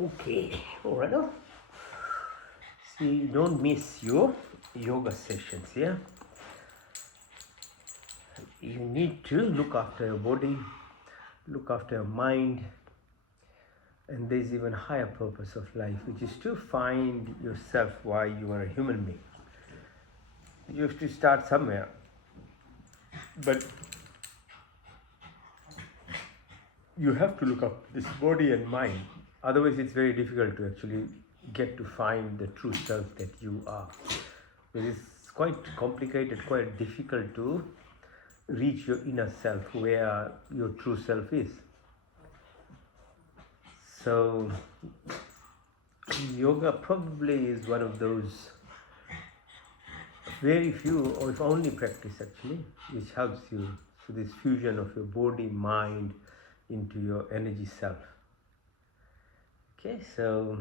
Okay, alright. See, don't miss your yoga sessions. Yeah, you need to look after your body, look after your mind, and there's even higher purpose of life, which is to find yourself why you are a human being. You have to start somewhere, but you have to look up this body and mind. Otherwise, it's very difficult to actually get to find the true self that you are. It's quite complicated, quite difficult to reach your inner self, where your true self is. So, yoga probably is one of those very few, or if only practice actually, which helps you. So, this fusion of your body, mind into your energy self. Okay, so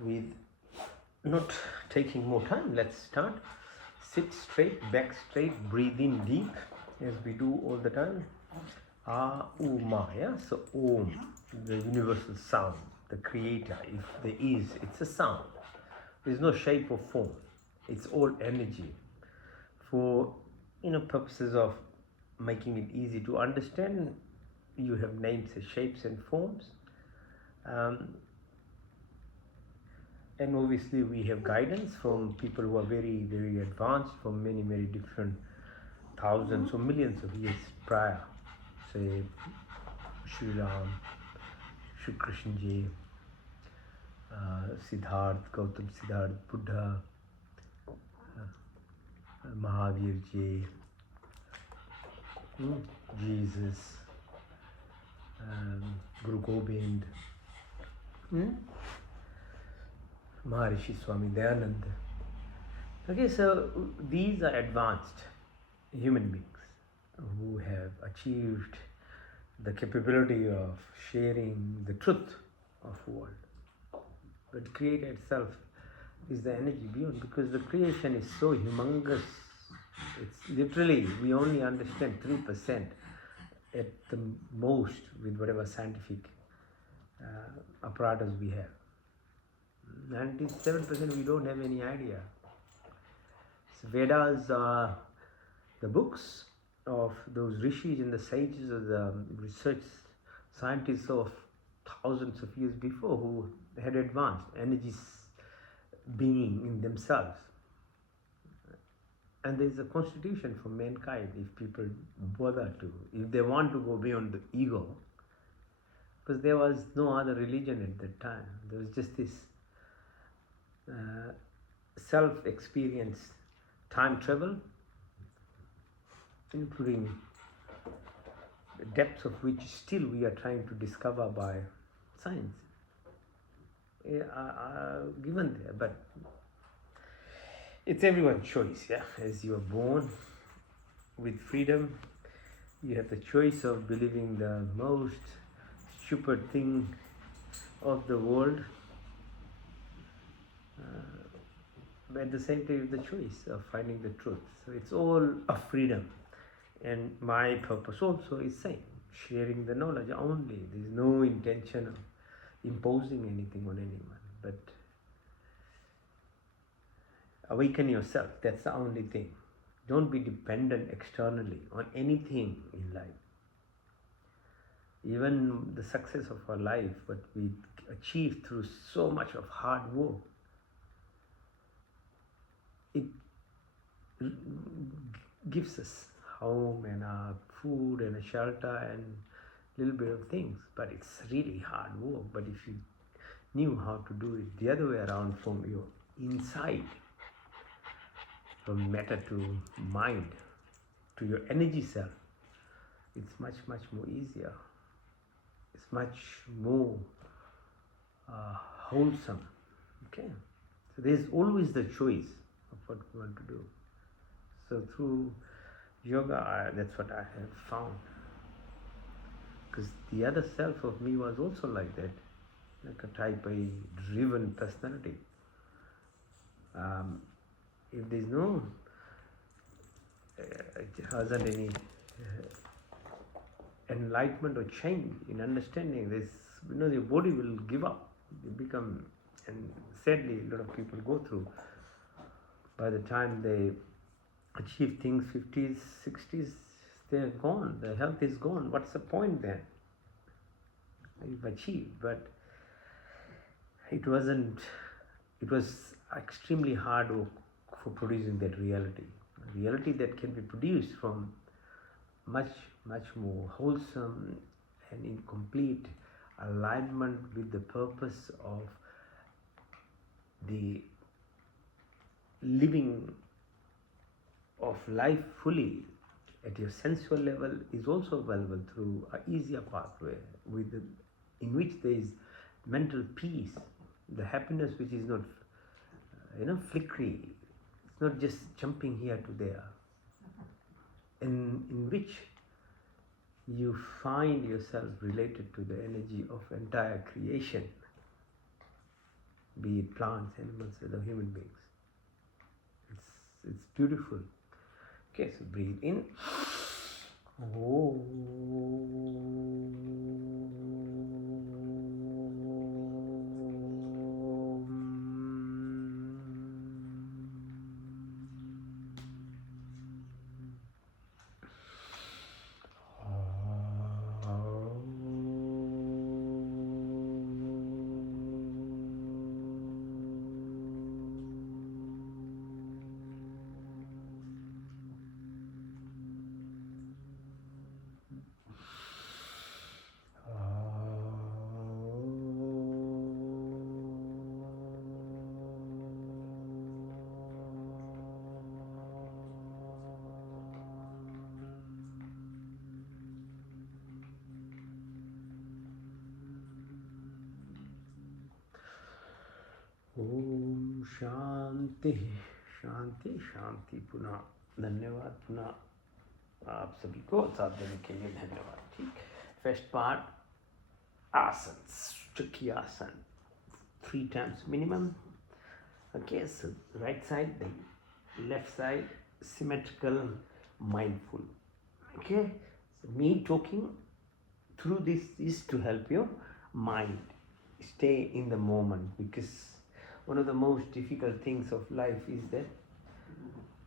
with not taking more time, let's start. Sit straight, back straight, breathe in deep as we do all the time. Ah, yeah? So Om, the universal sound, the creator. If there is, it's a sound. There's no shape or form. It's all energy. For purposes of making it easy to understand, you have names as shapes and forms. And obviously we have guidance from people who are very, very advanced from many, many different thousands or millions of years prior. Say Sri Ram, Shri Krishna Ji, Siddharth, Gautam Siddharth, Buddha, Mahavir Ji, Jesus, Guru Gobind, Maharishi Swami Dayananda. Okay, so these are advanced human beings who have achieved the capability of sharing the truth of world. But creator itself is the energy beyond, because the creation is so humongous. It's literally, we only understand 3% at the most with whatever scientific apparatus we have. 97% we don't have any idea. So Vedas are the books of those rishis and the sages of the research scientists of thousands of years before, who had advanced energies being in themselves. And there is a constitution for mankind if people bother to, if they want to go beyond the ego, because there was no other religion at that time. There was just this self-experience time travel, including the depths of which still we are trying to discover by science. Given there, but it's everyone's choice. Yeah, as you are born with freedom, you have the choice of believing the most stupid thing of the world, but at the same time, you have the choice of finding the truth. So it's all a freedom, and my purpose also is same, sharing the knowledge only. There is no intention of imposing anything on anyone, but awaken yourself. That's the only thing. Don't be dependent externally on anything in life. Even the success of our life, what we achieve through so much of hard work, it gives us home and food and a shelter and little bit of things, but it's really hard work. But if you knew how to do it the other way around, from your inside, from matter to mind to your energy self, it's much, much more easier. It's much more wholesome. Okay, so there's always the choice of what we want to do. So through yoga, that's what I have found. Because the other self of me was also like that, like a type A driven personality. If there's no, it hasn't any enlightenment or change in understanding, there's your body will give up. You become, and sadly, a lot of people go through. By the time they achieve things, 50s, 60s, they're gone. Their health is gone. What's the point then? You've achieved, but it wasn't. It was extremely hard work for producing that reality. A reality that can be produced from much more wholesome and in complete alignment with the purpose of the living of life fully at your sensual level is also available through an easier pathway in which there is mental peace, the happiness which is not flickery. It's not just jumping here to there, in which you find yourself related to the energy of entire creation, be it plants, animals, or human beings. It's beautiful. Okay, so breathe in. Om Shanti शांति शांति। पुनः धन्यवाद, पुनः आप सभी को साथ देने के लिए धन्यवाद। ठीक, फर्स्ट पार्ट आसन्स, चक्की आसन 3 times minimum. Okay, so right side, then left side, symmetrical, mindful. Okay, so me talking through this is to help your mind stay in the moment, because one of the most difficult things of life is that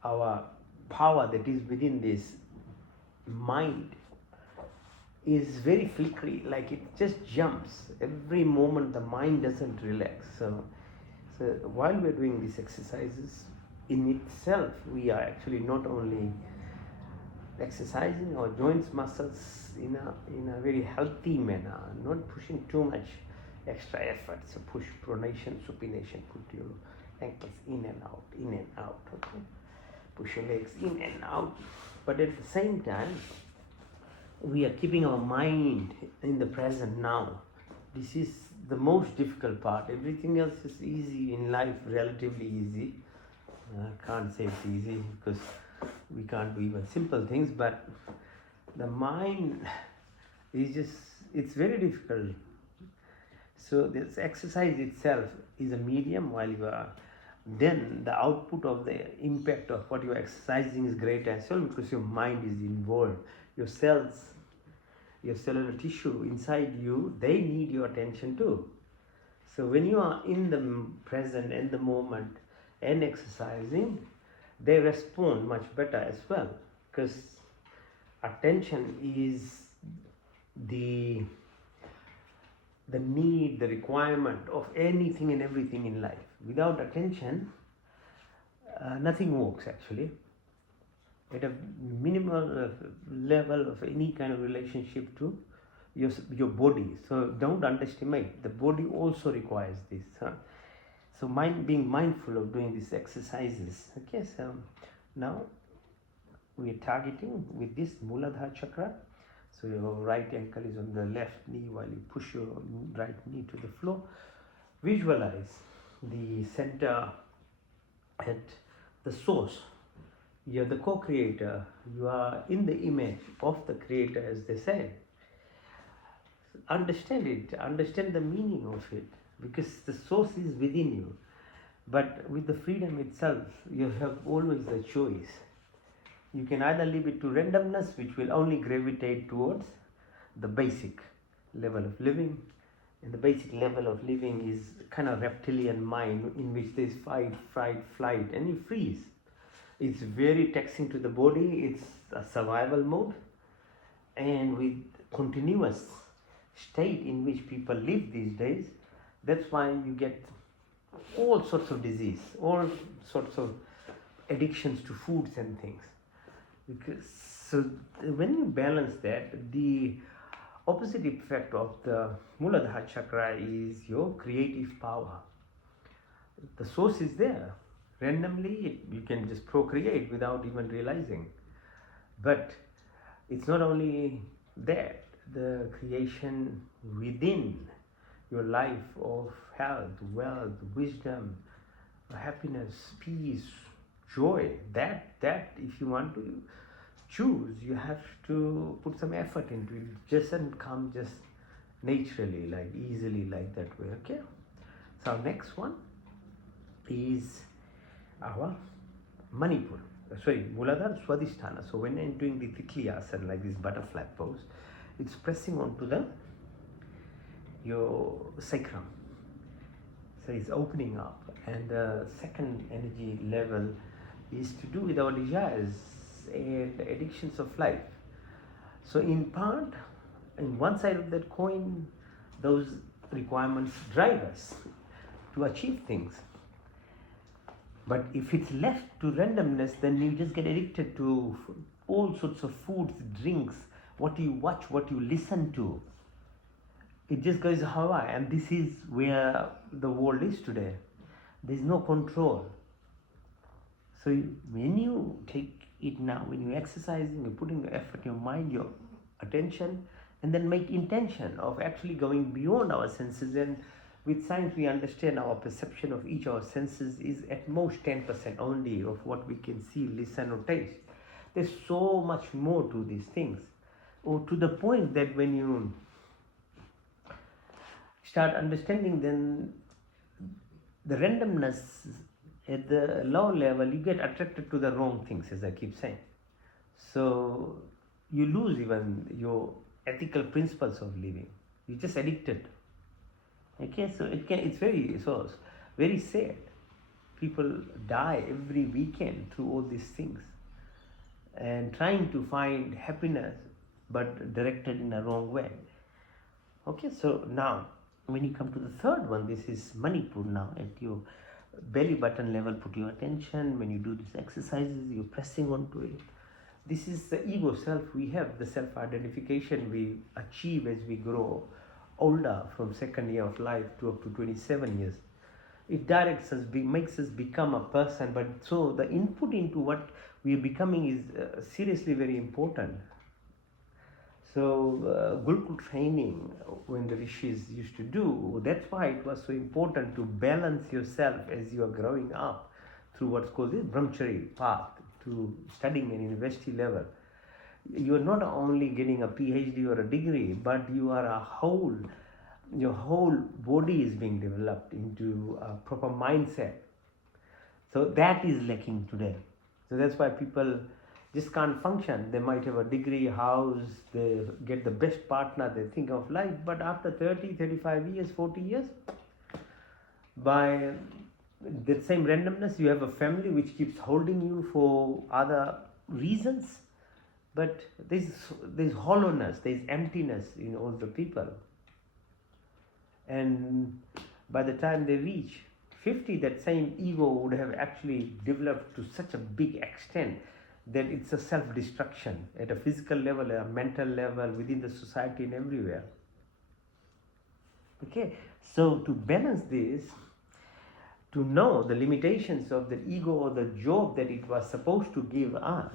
our power that is within this mind is very flickery, like it just jumps every moment. The mind doesn't relax. So while we're doing these exercises, in itself we are actually not only exercising our joints, muscles in a very healthy manner, not pushing too much extra effort. So push, pronation, supination, put your ankles in and out, okay? Push your legs in and out. But at the same time, we are keeping our mind in the present now. This is the most difficult part. Everything else is easy in life, relatively easy. I can't say it's easy because we can't do even simple things, but the mind is just, it's very difficult. So this exercise itself is a medium, while you are, then the output of the impact of what you are exercising is great as well, because your mind is involved. Your cells, your cellular tissue inside you, they need your attention too. So when you are in the present, in the moment and exercising, they respond much better as well, because attention is the need, the requirement of anything and everything in life. Without attention, nothing works actually. At a minimal level of any kind of relationship to your body. So don't underestimate. The body also requires this. So being mindful of doing these exercises. Okay, so now we are targeting with this Muladhara chakra. So your right ankle is on the left knee while you push your right knee to the floor. Visualize the center at the source. You're the co-creator. You are in the image of the creator, as they say. Understand it. Understand the meaning of it, because the source is within you. But with the freedom itself, you have always the choice. You can either leave it to randomness, which will only gravitate towards the basic level of living, And the basic level of living is kind of reptilian mind in which there's fight, fight, flight, and you freeze. It's very taxing to the body. It's a survival mode, and with continuous state in which people live these days, that's why you get all sorts of disease, all sorts of addictions to foods and things. Because so when you balance that, the opposite effect of the Muladhara chakra is your creative power. The source is there. Randomly, you can just procreate without even realizing. But it's not only that, the creation within your life of health, wealth, wisdom, happiness, peace, joy, that if you want to choose, you have to put some effort into it. It doesn't come just naturally, like easily, like that way. Okay, so our next one is our Manipur, sorry, Muladhara Swadhisthana. So when I'm doing the Titli asana, like this butterfly pose, it's pressing onto your sacrum. So it's opening up, and the second energy level is to do with our desires and addictions of life. So in part, in one side of that coin, those requirements drive us to achieve things. But if it's left to randomness, then you just get addicted to all sorts of foods, drinks, what you watch, what you listen to. It just goes Hawaii, and this is where the world is today. There's no control. So when you take it now, when you're exercising, you're putting your effort, your mind, your attention, and then make intention of actually going beyond our senses. And with science, we understand our perception of each of our senses is at most 10% only of what we can see, listen, or taste. There's so much more to these things. Or to the point that when you start understanding, then the randomness at the low level, you get attracted to the wrong things, as I keep saying. So you lose even your ethical principles of living. You're just addicted. Okay, so it's very sad. People die every weekend through all these things and trying to find happiness, but directed in a wrong way. Okay, so now when you come to the third one, this is Manipur. Now at your belly button level, put your attention. When you do these exercises, you're pressing onto it. This is the ego self we have, the self-identification we achieve as we grow older, from second year of life to up to 27 years. It directs us, makes us become a person. But so the input into what we are becoming is seriously very important. So Gurukul training, when the rishis used to do, that's why it was so important to balance yourself as you are growing up through what's called the brahmachari path, to studying at university level. You are not only getting a PhD or a degree, but you are your whole body is being developed into a proper mindset. So that is lacking today. So that's why people just can't function. They might have a degree, house, they get the best partner, they think of life, but after 30, 35 years, 40 years, by that same randomness, you have a family which keeps holding you for other reasons, but there's hollowness, there's emptiness in all the people. And by the time they reach 50, that same ego would have actually developed to such a big extent that it's a self-destruction at a physical level, a mental level, within the society and everywhere. Okay, so to balance this, to know the limitations of the ego or the job that it was supposed to give us,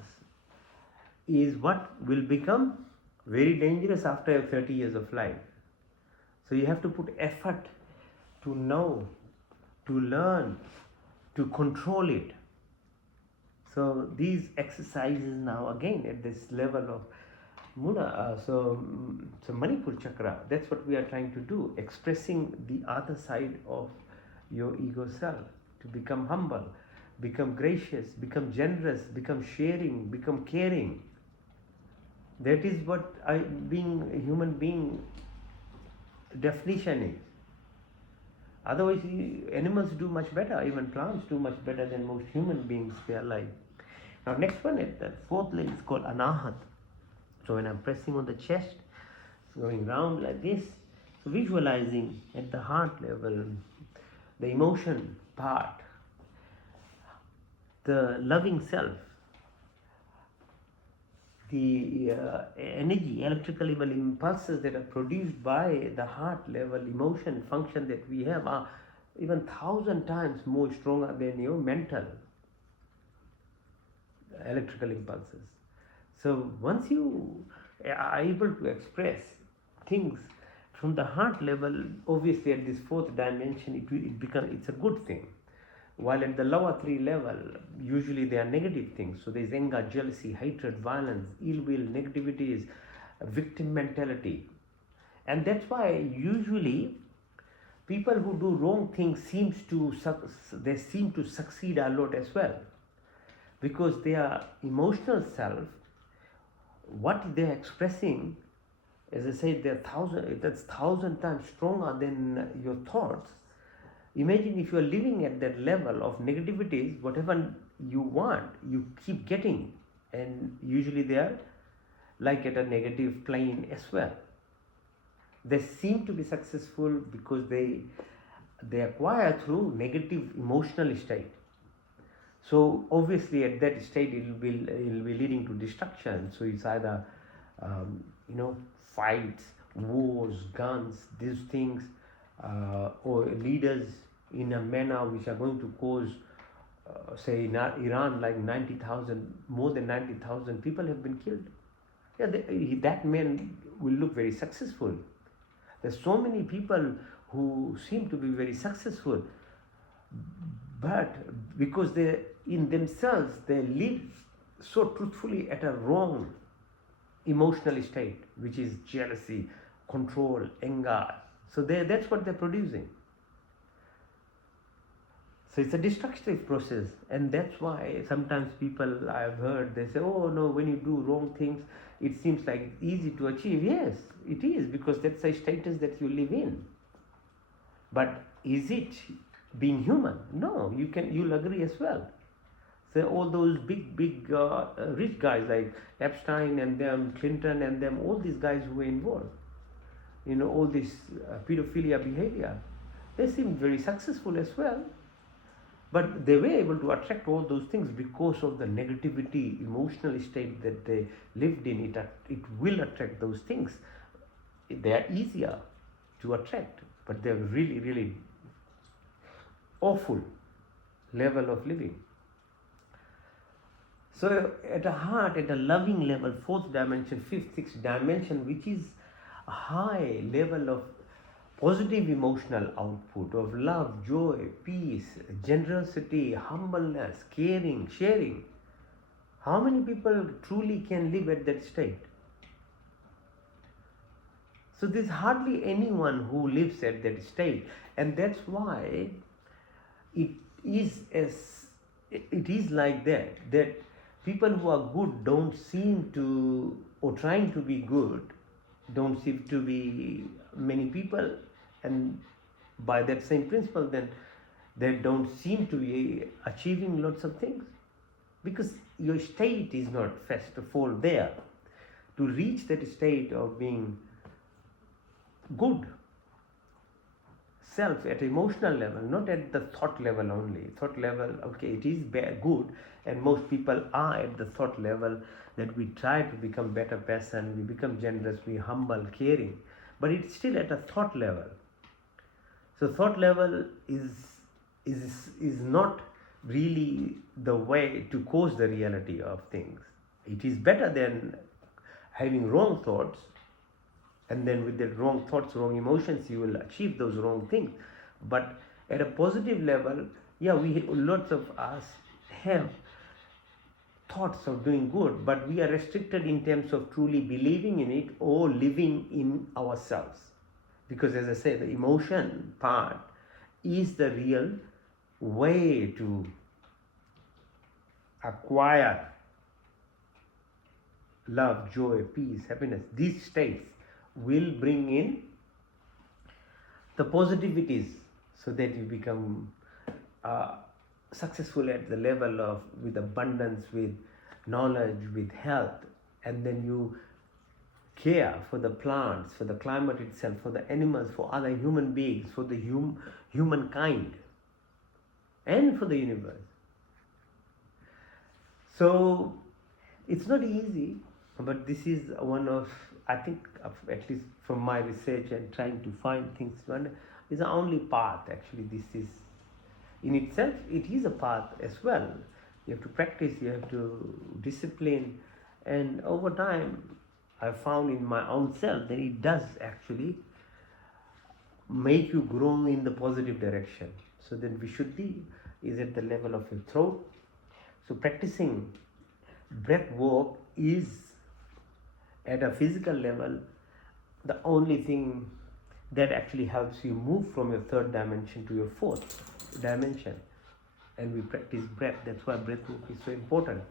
is what will become very dangerous after 30 years of life. So you have to put effort to know, to learn, to control it. So these exercises now again at this level of so Manipur chakra, that's what we are trying to do, expressing the other side of your ego self, to become humble, become gracious, become generous, become sharing, become caring. That is what being a human being definition is. Otherwise, animals do much better, even plants do much better than most human beings stay alive. Now, next one is the fourth leg is called anahat. So, when I'm pressing on the chest, going round like this, so visualizing at the heart level, the emotion part, the loving self, the energy, electrical level impulses that are produced by the heart level emotion function that we have are even 1,000 times more stronger than your mental electrical impulses. So once you are able to express things from the heart level, obviously at this fourth dimension, it's a good thing. While at the lower three level, usually they are negative things. So there's anger, jealousy, hatred, violence, ill will, negativity is victim mentality. And that's why usually people who do wrong things seem to succeed a lot as well. Because their emotional self, what they're expressing, as I said, that's 1,000 times stronger than your thoughts. Imagine if you are living at that level of negativities, whatever you want, you keep getting. And usually they are like at a negative plane as well. They seem to be successful because they acquire through negative emotional state. So obviously at that state it will be leading to destruction. So it's either fights, wars, guns, these things, or leaders in a manner which are going to cause, say in Iran, like more than 90,000 people have been killed. Yeah, that man will look very successful. There's so many people who seem to be very successful, but because they in themselves they live so truthfully at a wrong emotional state, which is jealousy, control, anger. So that's what they're producing. So it's a destructive process, and that's why sometimes people, I've heard, they say, oh no, when you do wrong things, it seems like it's easy to achieve. Yes, it is, because that's a status that you live in. But is it being human? No, you'll agree as well. So all those big rich guys like Epstein and them, Clinton and them, all these guys who were involved, all this pedophilia behavior, they seemed very successful as well. But they were able to attract all those things because of the negativity, emotional state that they lived in. It will attract those things. They are easier to attract, but they're really, really awful level of living. So at a heart, at a loving level, fourth dimension, fifth, sixth dimension, which is a high level of positive emotional output of love, joy, peace, generosity, humbleness, caring, sharing. How many people truly can live at that state? So there's hardly anyone who lives at that state, and that's why it is like that people who are good don't seem to, or trying to be good, don't seem to be many people, and by that same principle then they don't seem to be achieving lots of things, because your state is not first of all there to reach that state of being good self at emotional level, not at the thought level only. Thought level, okay, it is good, and most people are at the thought level, that we try to become better person, we become generous, we humble, caring, but it's still at a thought level. So thought level is not really the way to cause the reality of things. It is better than having wrong thoughts, and then with the wrong thoughts, wrong emotions, you will achieve those wrong things. But at a positive level, lots of us have thoughts of doing good, but we are restricted in terms of truly believing in it or living in ourselves. Because as I say, the emotion part is the real way to acquire love, joy, peace, happiness. These states will bring in the positivities, so that you become successful at the level of with abundance, with knowledge, with health, and then you care for the plants, for the climate itself, for the animals, for other human beings, for the humankind, and for the universe. So it's not easy, but this is one of, I think, at least from my research and trying to find things, is the only path. Actually, this is in itself, it is a path as well. You have to practice, you have to discipline, and over time I found in my own self that it does actually make you grow in the positive direction. So then Vishuddhi is at the level of your throat. So practicing breath work is at a physical level the only thing that actually helps you move from your third dimension to your fourth dimension. And we practice breath. That's why breath work is so important.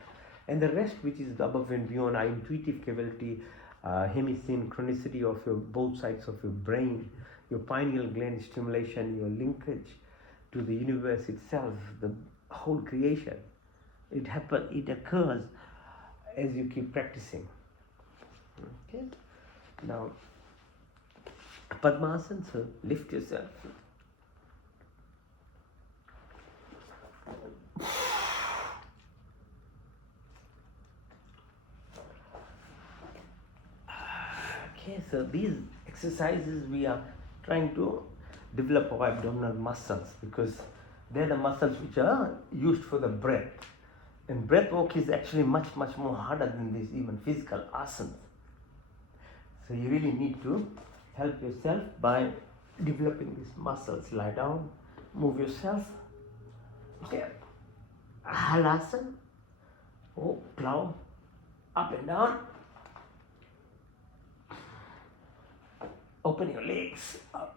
And the rest, which is above and beyond, our intuitive capability, hemisynchronicity of your both sides of your brain, your pineal gland stimulation, your linkage to the universe itself, the whole creation. It occurs as you keep practicing. Okay. Now, Padmasana, so lift yourself. Okay, so these exercises we are trying to develop our abdominal muscles, because they're the muscles which are used for the breath. And breath work is actually much more harder than these even physical asanas. So you really need to help yourself by developing these muscles. Lie down, move yourself. Okay. Halasana. Oh, plow. Up and down. Open your legs. Up.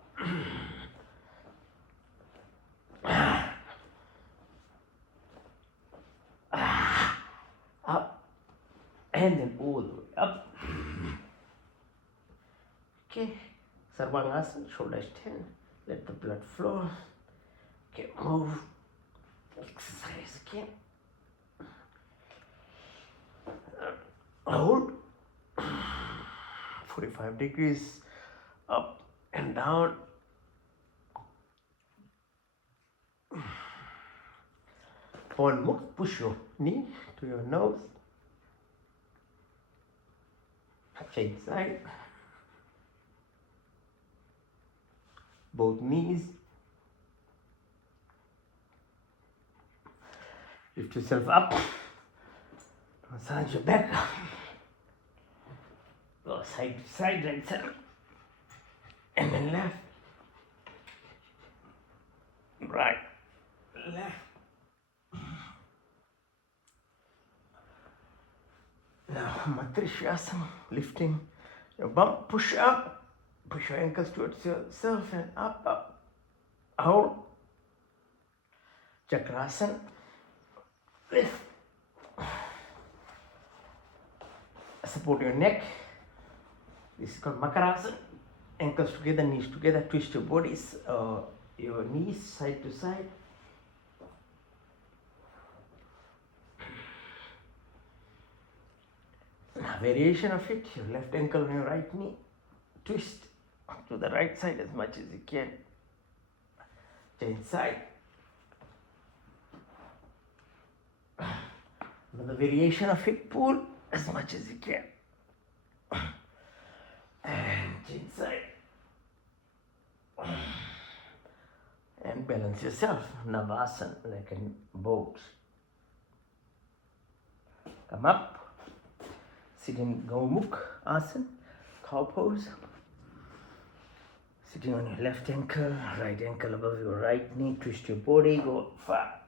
Up. And then all the way up. Okay. Sarvangasana, shoulders 10. Let the blood flow. Okay, move. Exercise again. Hold. 45 degrees. Up and down. One more. Push your knee to your nose. Change side. Both knees. Lift yourself up. Massage your back. Go side to side, right side. And then left. Right. Left. Now, Matrishasana, lifting your bum, push up, push your ankles towards yourself and up. Hold. Chakrasana, lift. Support your neck. This is called Makarasana. Ankles together, knees together, twist your bodies, your knees side to side. Variation of it, your left ankle on your right knee, twist to the right side as much as you can. Change side. Another variation of it, pull as much as you can. And change side. And balance yourself, Navasana, like a boat. Come up. Sit in Gomukh Asana, cow pose. Sitting on your left ankle, right ankle above your right knee. Twist your body, go far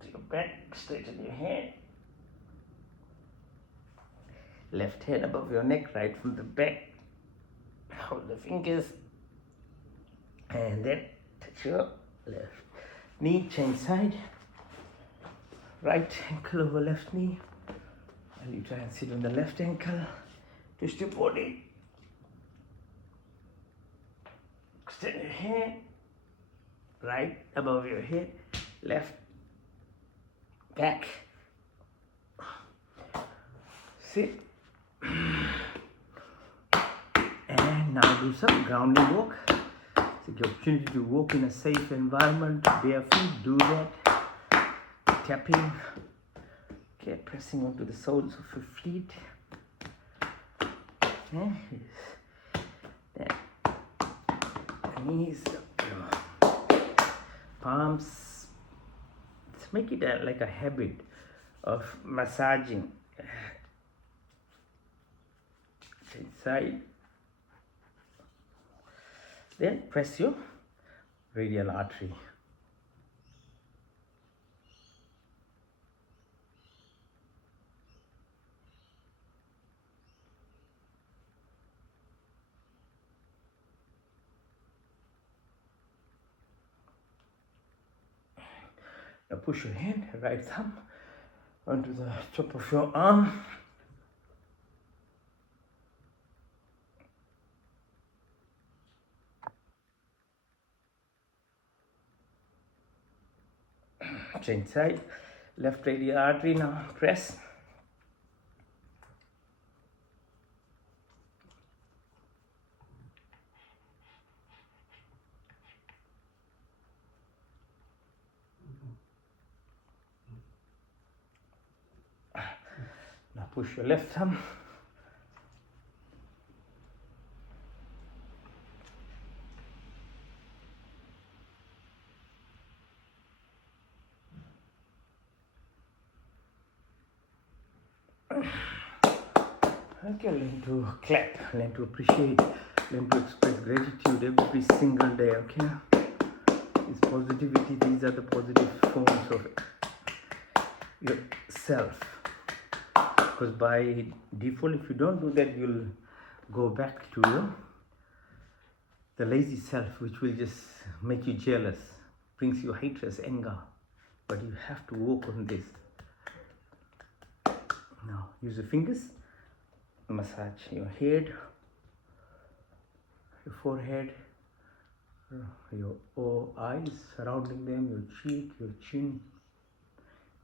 to your back, straighten your head. Left hand above your neck, right from the back. Hold the fingers. And then touch your left knee, change side. Right ankle over left knee. And you try and sit on the left ankle, twist your body. Extend your hand, right above your head, left, back, sit, and now do some grounding walk. Take the opportunity to walk in a safe environment, barefoot, do that, tapping, okay, pressing onto the soles of your feet. Okay. Then knees, palms. Let's make it like a habit of massaging inside. Then press your radial artery. Now push your hand, right thumb, onto the top of your arm. Change side, left radial artery, now press. Now push your left thumb. Okay, learn to clap, learn to appreciate, learn to express gratitude every single day, okay? This positivity, these are the positive forms of yourself. Because by default, if you don't do that, you'll go back to the lazy self, which will just make you jealous, brings you hatred, anger. But you have to work on this. Now, use your fingers, massage your head, your forehead, your eyes, surrounding them, your cheek, your chin,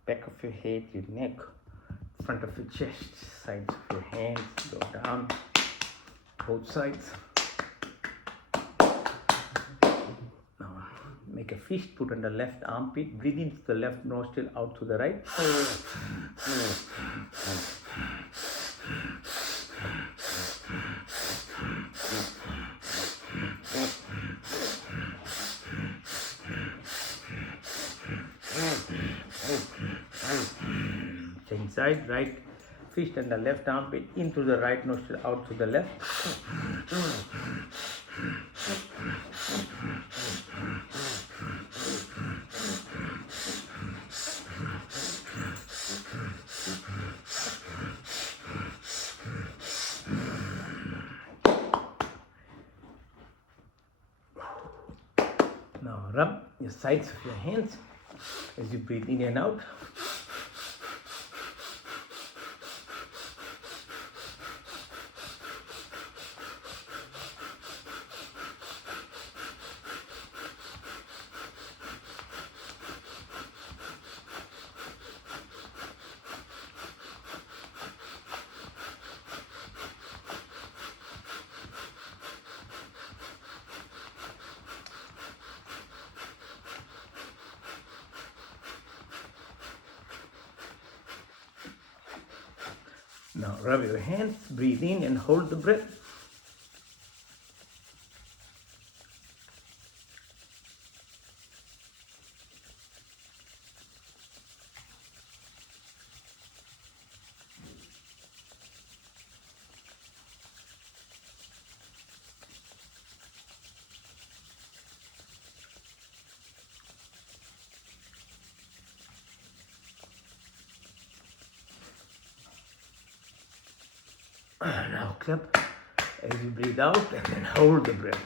back of your head, your neck, front of your chest, sides of your hands, go down, both sides. Now, make a fist, put on the left armpit, breathe into the left nostril, out to the right. Change side, right fist and the left armpit into the right nostril, out to the left. Now rub your sides of your hands as you breathe in and out. Now rub your hands, breathe in and hold the breath. Now clap as you breathe out and then hold the breath.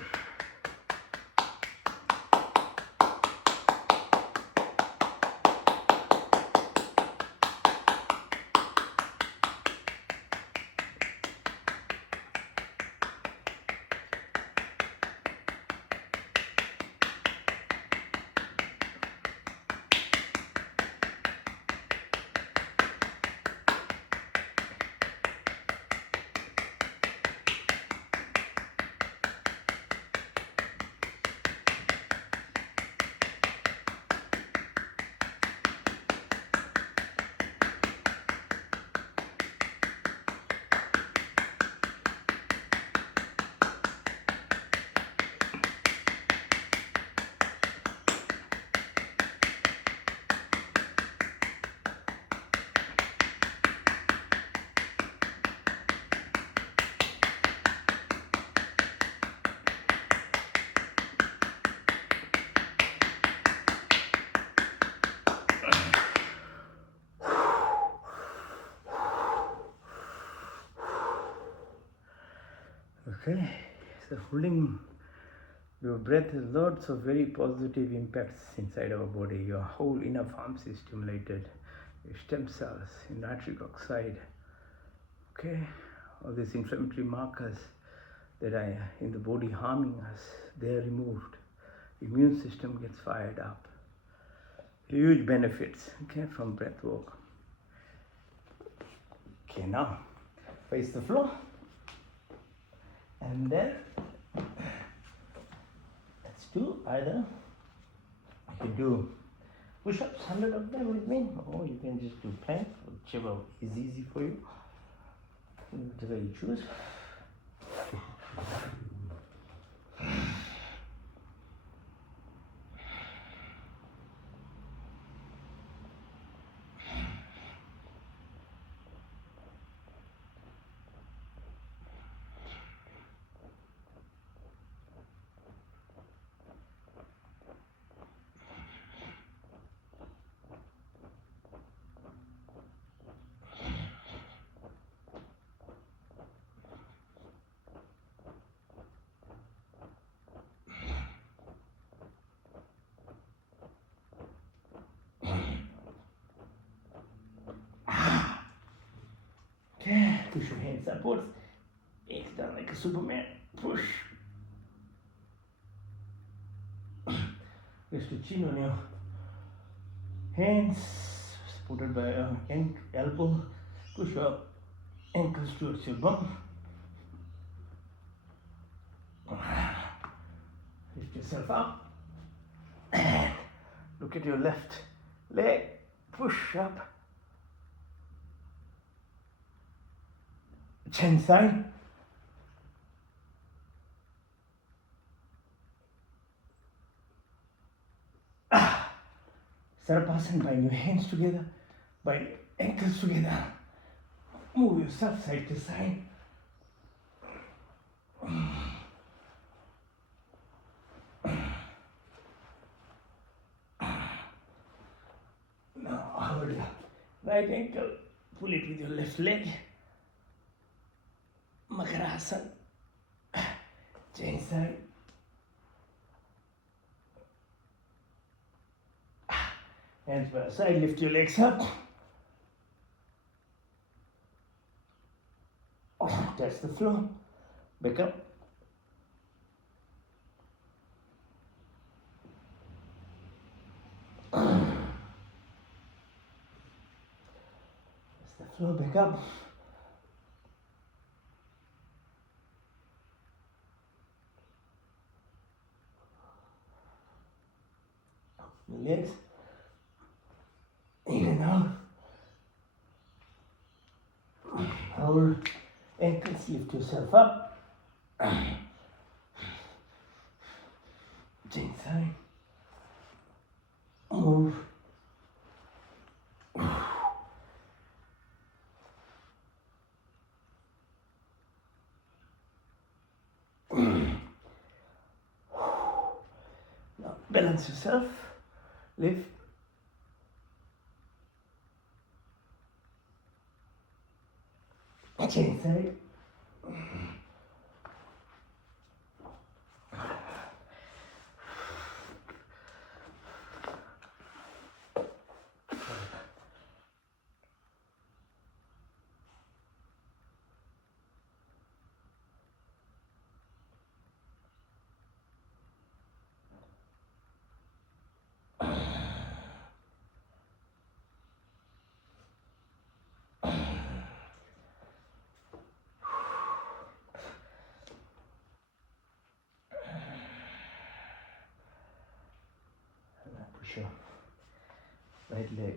Okay, so holding your breath has lots of very positive impacts inside our body. Your whole inner farms is stimulated, your stem cells, your nitric oxide, okay, all these inflammatory markers that are in the body harming us, they are removed. Immune system gets fired up. Huge benefits, okay, from breath work. Okay, now face the floor, and then let's do either. You can do push-ups, 100 of them with me, or you can just do plank, whichever is easy for you, whatever you choose. Okay, push your hands upwards, hands down like a Superman, push. Rest your chin on your hands, supported by your elbow. Push your ankles towards your bum. Lift yourself up. And look at your left leg. Push up. Chin side. Sarapasana, bind your hands together, bind your ankles together. Move yourself side to side. Now hold your right ankle, pull it with your left leg. Makarasana. Chain side. Hands by the side, lift your legs up. Touch the floor. Back up. Touch the floor, back up. Legs in and out. Hold ankles, lift yourself up. Chain side. Move. Now balance yourself. Lift. Chain side. Push your right leg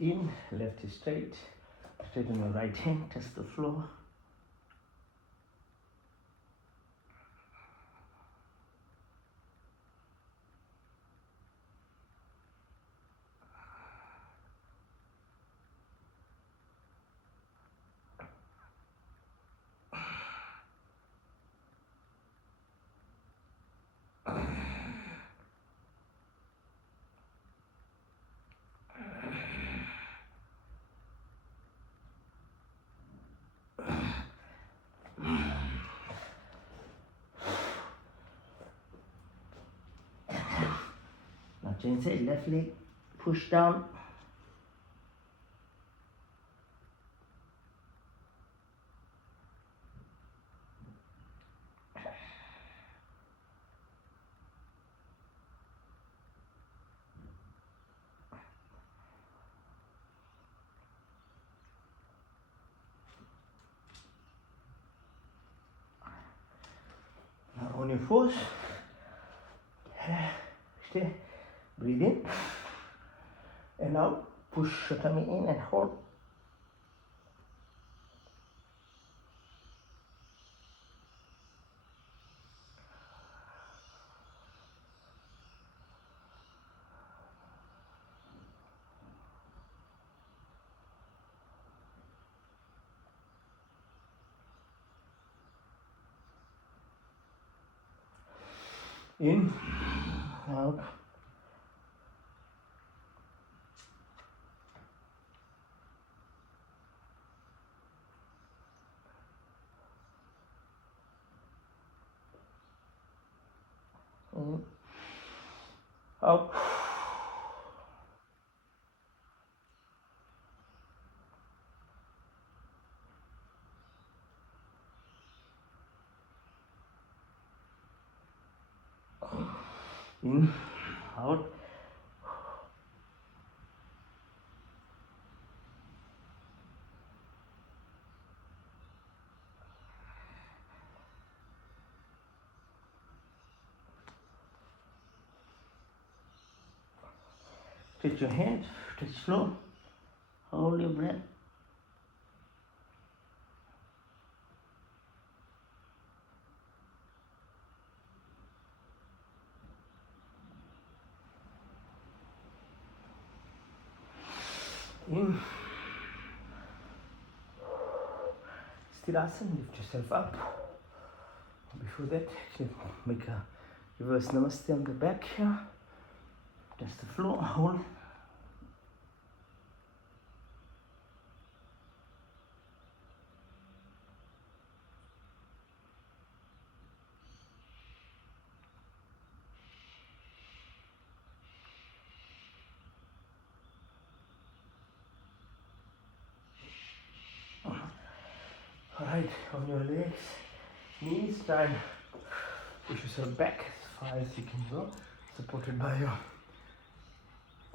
in, left is straight. Straighten your right hand, touch the floor. Change side, left leg, push down. Now on your force, stay, breathe in and out, push your tummy in and hold. In, out. In, out. In, out. Stretch your hands, stretch slow, hold your breath. In, Sthirasana, lift yourself up. Before that, actually make a reverse namaste on the back here. Touch the floor, hold. Alright, on your legs, knees, try and push yourself back as far as you can go, supported by your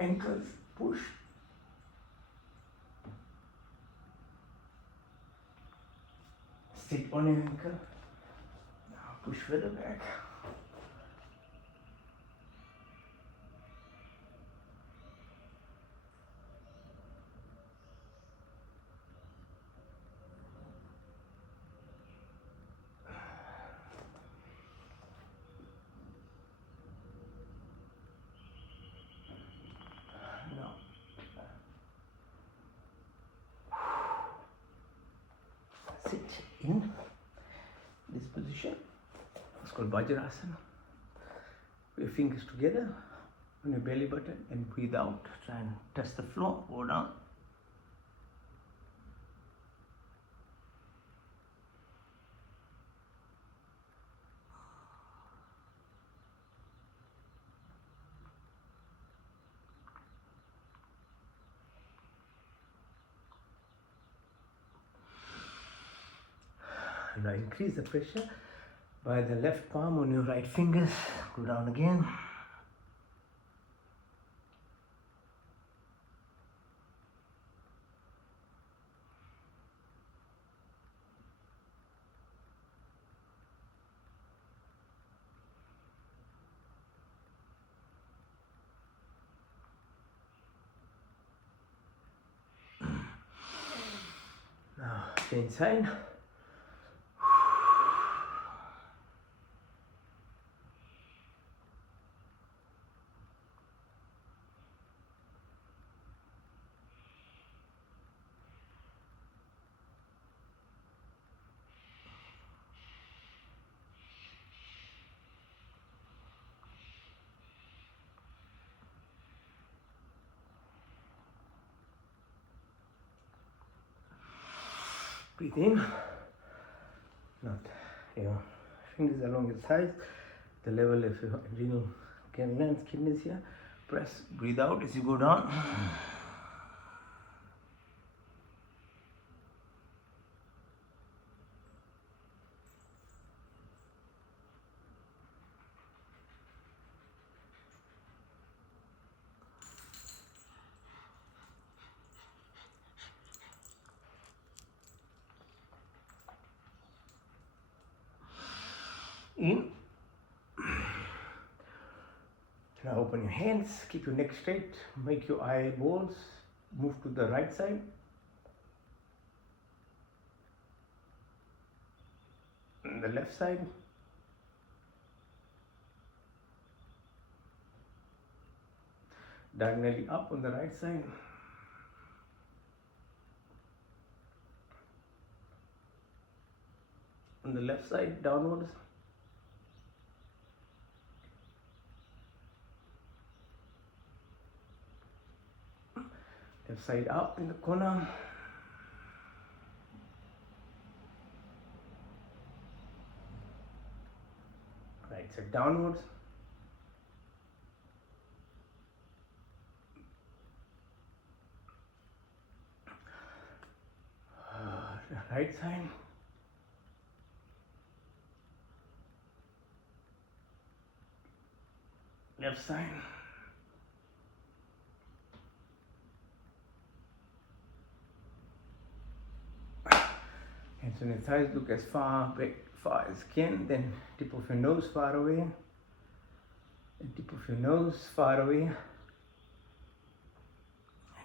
ankles. Push. Sit on your ankle. Now push further back. Now sit in this position. It's called Vajrasana. Put your fingers together on your belly button and breathe out. Try and touch the floor, go down. Now increase the pressure by the left palm on your right fingers. Go down again. Now change side. Breathe in. Not your fingers along your thighs, the level of your adrenal glands, kidneys here. Press, breathe out as you go down. In. Now open your hands, keep your neck straight, make your eyeballs move to the right side. And the left side. Diagonally up on the right side. On the left side, downwards. Left side up in the corner. Right side downwards. Right side. Left side. Hands on your thighs, look as far back, far as you can, then tip of your nose far away, and tip of your nose far away,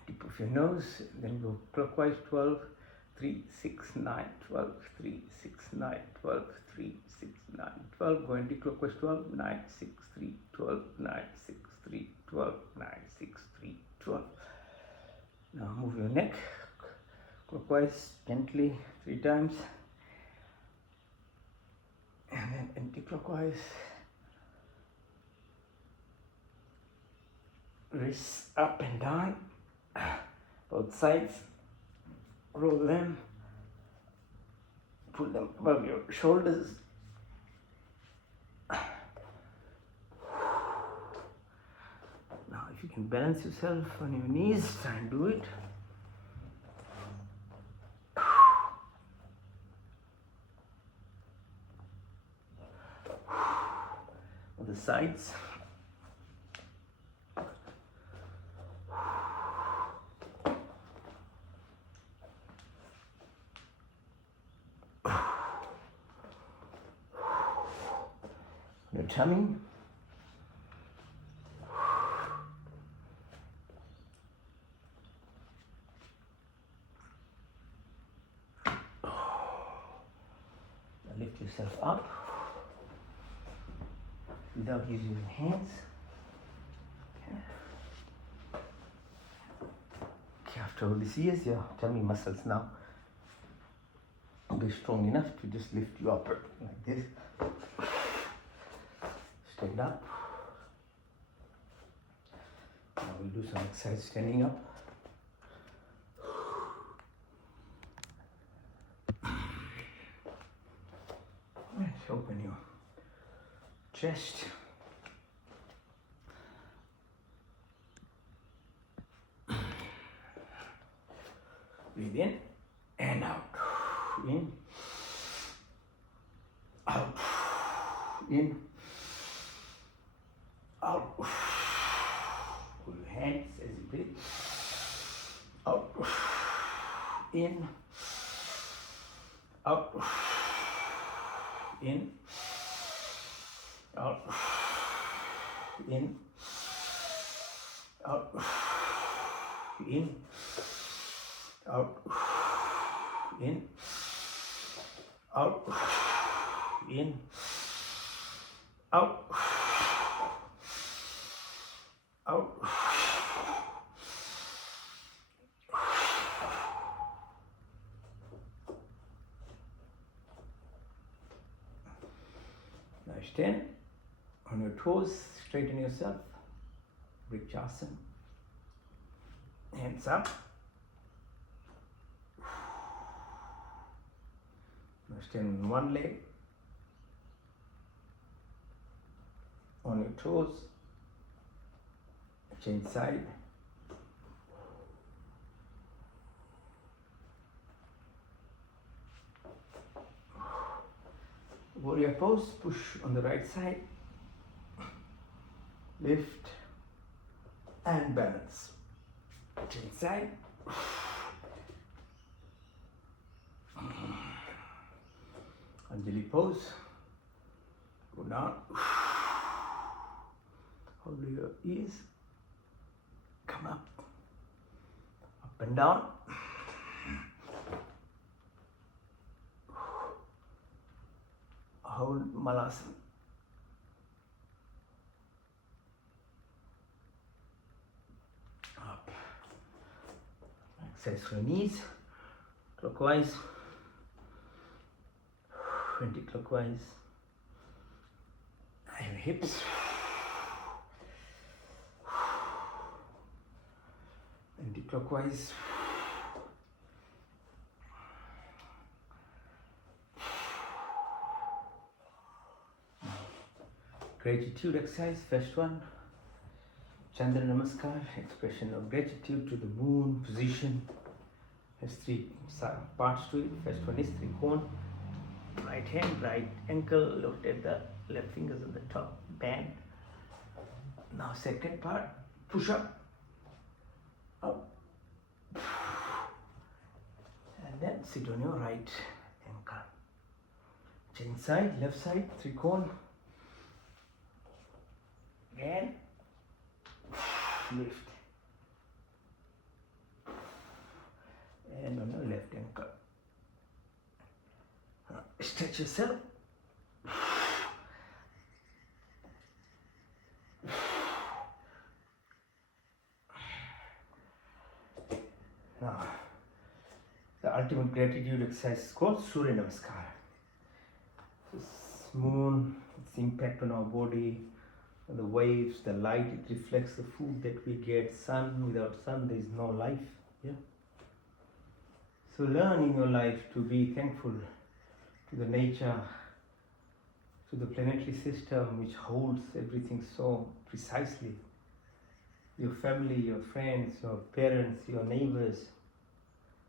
tip of your nose, then go clockwise 12, 3, 6, 9, 12, 3, 6, 9, 12, 3, 6, 9, 12, go anti-clockwise 12, 9, 6, 3, 12, 9, 6, 3, 12, 9, 6, 3, 12. Now move your neck clockwise gently 3 times, and then anti-clockwise. Wrists up and down, both sides. Roll them, pull them above your shoulders. Now if you can balance yourself on your knees, try and do it. On the sides. Your tummy. Now lift yourself up without using your hands. Okay, after all these years, your tummy muscles now will be strong enough to just lift you up like this. Stand up. Now we'll do some exercise standing up. And open your chest. Breathe in and out. In. Out. In. Out. Pull your hands as you breathe. Out. In. Out. In. Out. In. Out. In. Out. In. Out. In. Out. Out. Now stand on your toes, straighten yourself. Vrikshasana. Hands up. Now stand on one leg. On your toes. change side. Warrior pose, push on the right side, lift and balance. Change side. Anjali pose. Go down. Hold your ears. Come up. Up and down. Hold Malasana. Up. Exercise for knees. Clockwise. Anti-clockwise. And hips. Anti-clockwise. Gratitude exercise, first one. Chandra Namaskar, expression of gratitude to the moon position. Has three parts to it. First one is Trikona. Right hand, right ankle, look at the left fingers on the top, bend. Now second part, push up, up, and then sit on your right ankle. Change side, left side, Trikona. Again, lift, and on the left ankle. Stretch yourself. Now, the ultimate gratitude exercise is called Surya Namaskar. This moon, its impact on our body, the waves, the light, it reflects the food that we get. Sun, without sun, there is no life. Yeah. So learn in your life to be thankful to the nature, to the planetary system which holds everything so precisely. Your family, your friends, your parents, your neighbors,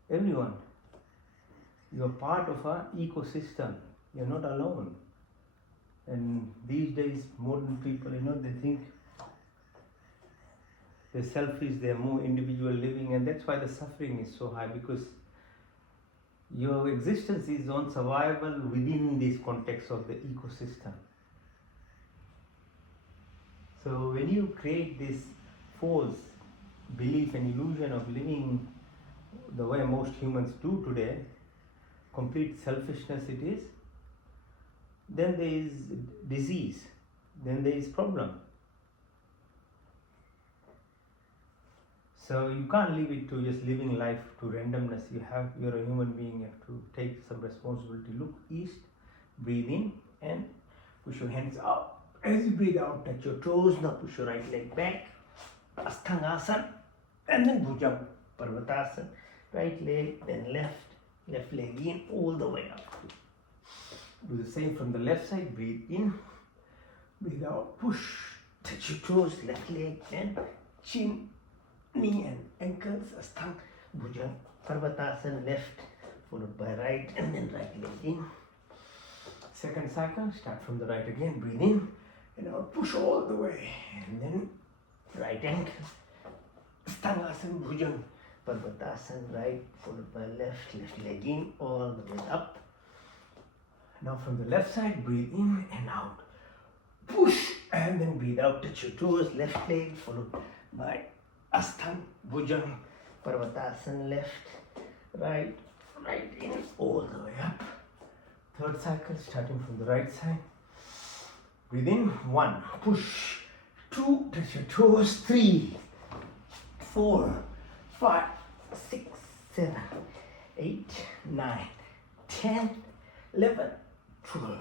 everyone. You are part of an ecosystem. You're not alone. And these days, modern people, they think they're selfish, they're more individual living, and that's why the suffering is so high, because your existence is on survival within this context of the ecosystem. So when you create this false belief and illusion of living the way most humans do today, complete selfishness it is, then there is disease, then there is problem. So you can't leave it to just living life to randomness. You're a human being, you have to take some responsibility. Look east, breathe in and push your hands up. As you breathe out, touch your toes. Now push your right leg back, Asthangasana, and then Bhujanga Parvatasana. Right leg, then left leg in, all the way up. Do the same from the left side. Breathe in, breathe out, push, touch your toes, left leg, and chin, knee and ankles, Asthanga, Bhujanga Parvatasana, left, followed by right, and then right leg in. Second cycle, start from the right again, breathe in, and out, push all the way, and then right ankle, Asthangasana, Bhujanga Parvatasana, right, followed by left leg in, all the way up. Now from the left side, breathe in and out. Push and then breathe out. Touch your toes, left leg, followed by Asthanga, Bhujanga Parvatasana, left, right in, all the way up. Third cycle, starting from the right side. Breathe in, 1, push, 2, touch your toes, 3, 4, 5, 6, 7, 8, 9, 10, 11, 12.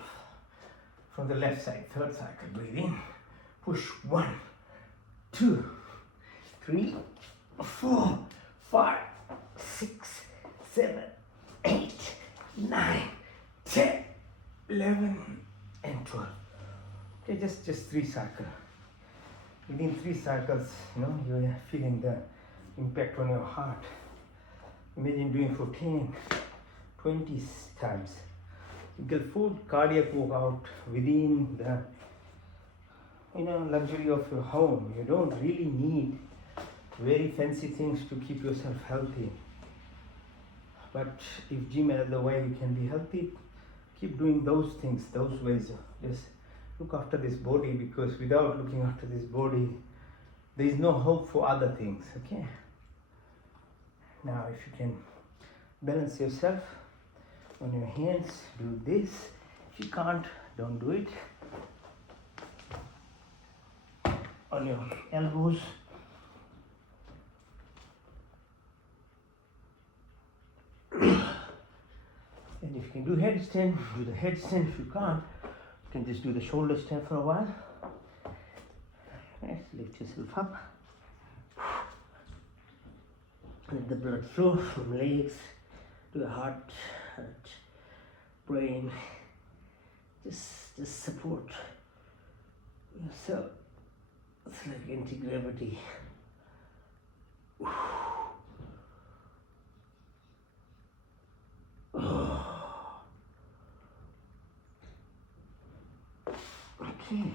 From the left side, third cycle, breathe in, push, 1, 2, 3, 4, 5, 6, 7, 8, 9, 10, 11, and 12. Okay, just 3 cycles. Within 3 cycles, you are feeling the impact on your heart. Imagine doing for 10, 20 times. You get full cardiac workout within the luxury of your home. You don't really need very fancy things to keep yourself healthy. But if gym is the way you can be healthy, keep doing those things, those ways. Just look after this body, because without looking after this body, there is no hope for other things. Okay. Now, if you can balance yourself on your hands, do this. If you can't, don't do it. On your elbows. And if you can do headstand, do the headstand. If you can't, you can just do the shoulder stand for a while. Yes, lift yourself up. Let the blood flow from legs to the heart, brain. Just support yourself. It's like anti-gravity. Okay.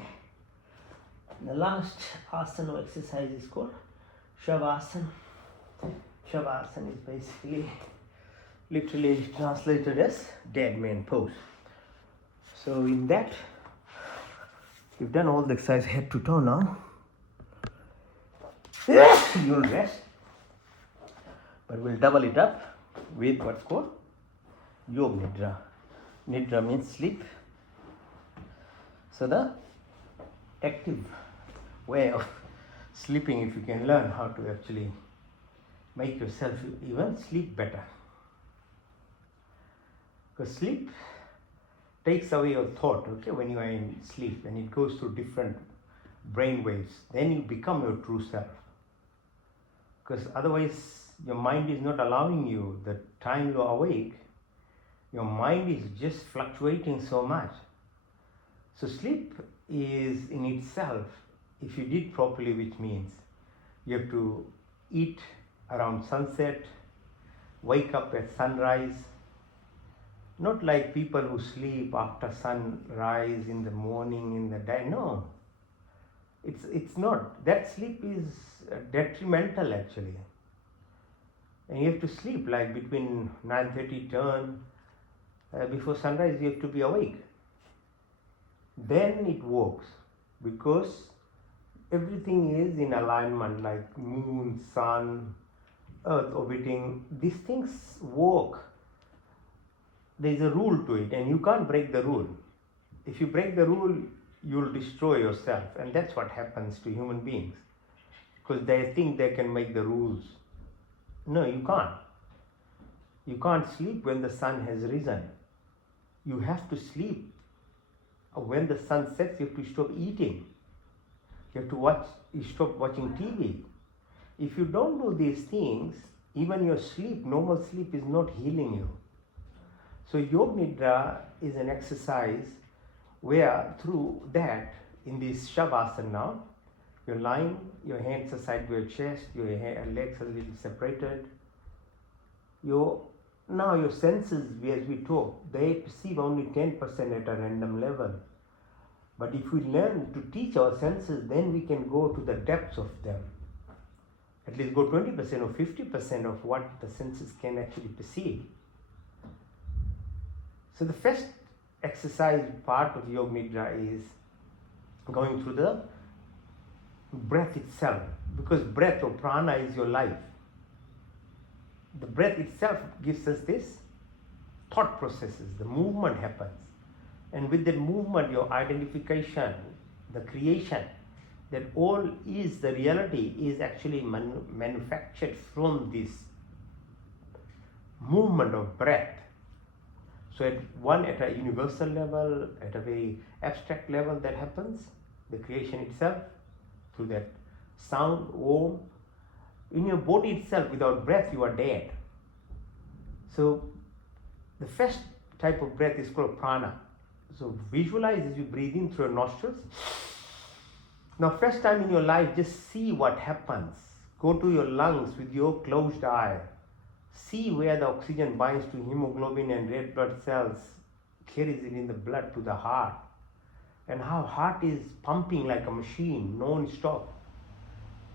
The last asana or exercise is called Shavasana. Shavasana is basically literally translated as dead man pose. So in that, you've done all the exercise head to toe now. You'll rest, but we'll double it up with what's called Yog Nidra. Nidra means sleep. So the active way of sleeping, if you can learn how to actually make yourself even sleep better. Because sleep takes away your thought, okay, when you are in sleep, and it goes through different brain waves. Then you become your true self. Because otherwise, your mind is not allowing you the time you are awake. Your mind is just fluctuating so much. So sleep is in itself, if you did properly, which means you have to eat around sunset, wake up at sunrise. Not like people who sleep after sunrise in the morning, in the day. No, it's not. That sleep is detrimental actually. And you have to sleep like between 9:30 turn, before sunrise you have to be awake. Then it works, because everything is in alignment, like moon, sun, earth orbiting. These things work. There is a rule to it, and you can't break the rule. If you break the rule, you'll destroy yourself, and that's what happens to human beings, because they think they can make the rules. No, you can't. You can't sleep when the sun has risen. You have to sleep. When the sun sets, you have to stop eating. You have to stop watching TV. If you don't do these things, even your sleep, normal sleep, is not healing you. So Yog Nidra is an exercise where through that, in this Shavasana now, you're lying, your hands are side to your chest, your legs are a little separated. Now your senses, as we talk, they perceive only 10% at a random level. But if we learn to teach our senses, then we can go to the depths of them. At least go 20% or 50% of what the senses can actually perceive. So the first exercise part of Yog Nidra is going through the breath itself, because breath or prana is your life. The breath itself gives us this thought processes, the movement happens. And with that movement, your identification, the creation, that all is the reality is actually manufactured from this movement of breath. So at a universal level, at a very abstract level, that happens, the creation itself, through that sound, Om. In your body itself, without breath, you are dead. So the first type of breath is called prana. So visualize as you breathe in through your nostrils, Now, first time in your life, just see what happens. Go to your lungs with your closed eye. See where the oxygen binds to hemoglobin and red blood cells, carries it in the blood to the heart. And how heart is pumping like a machine, non-stop.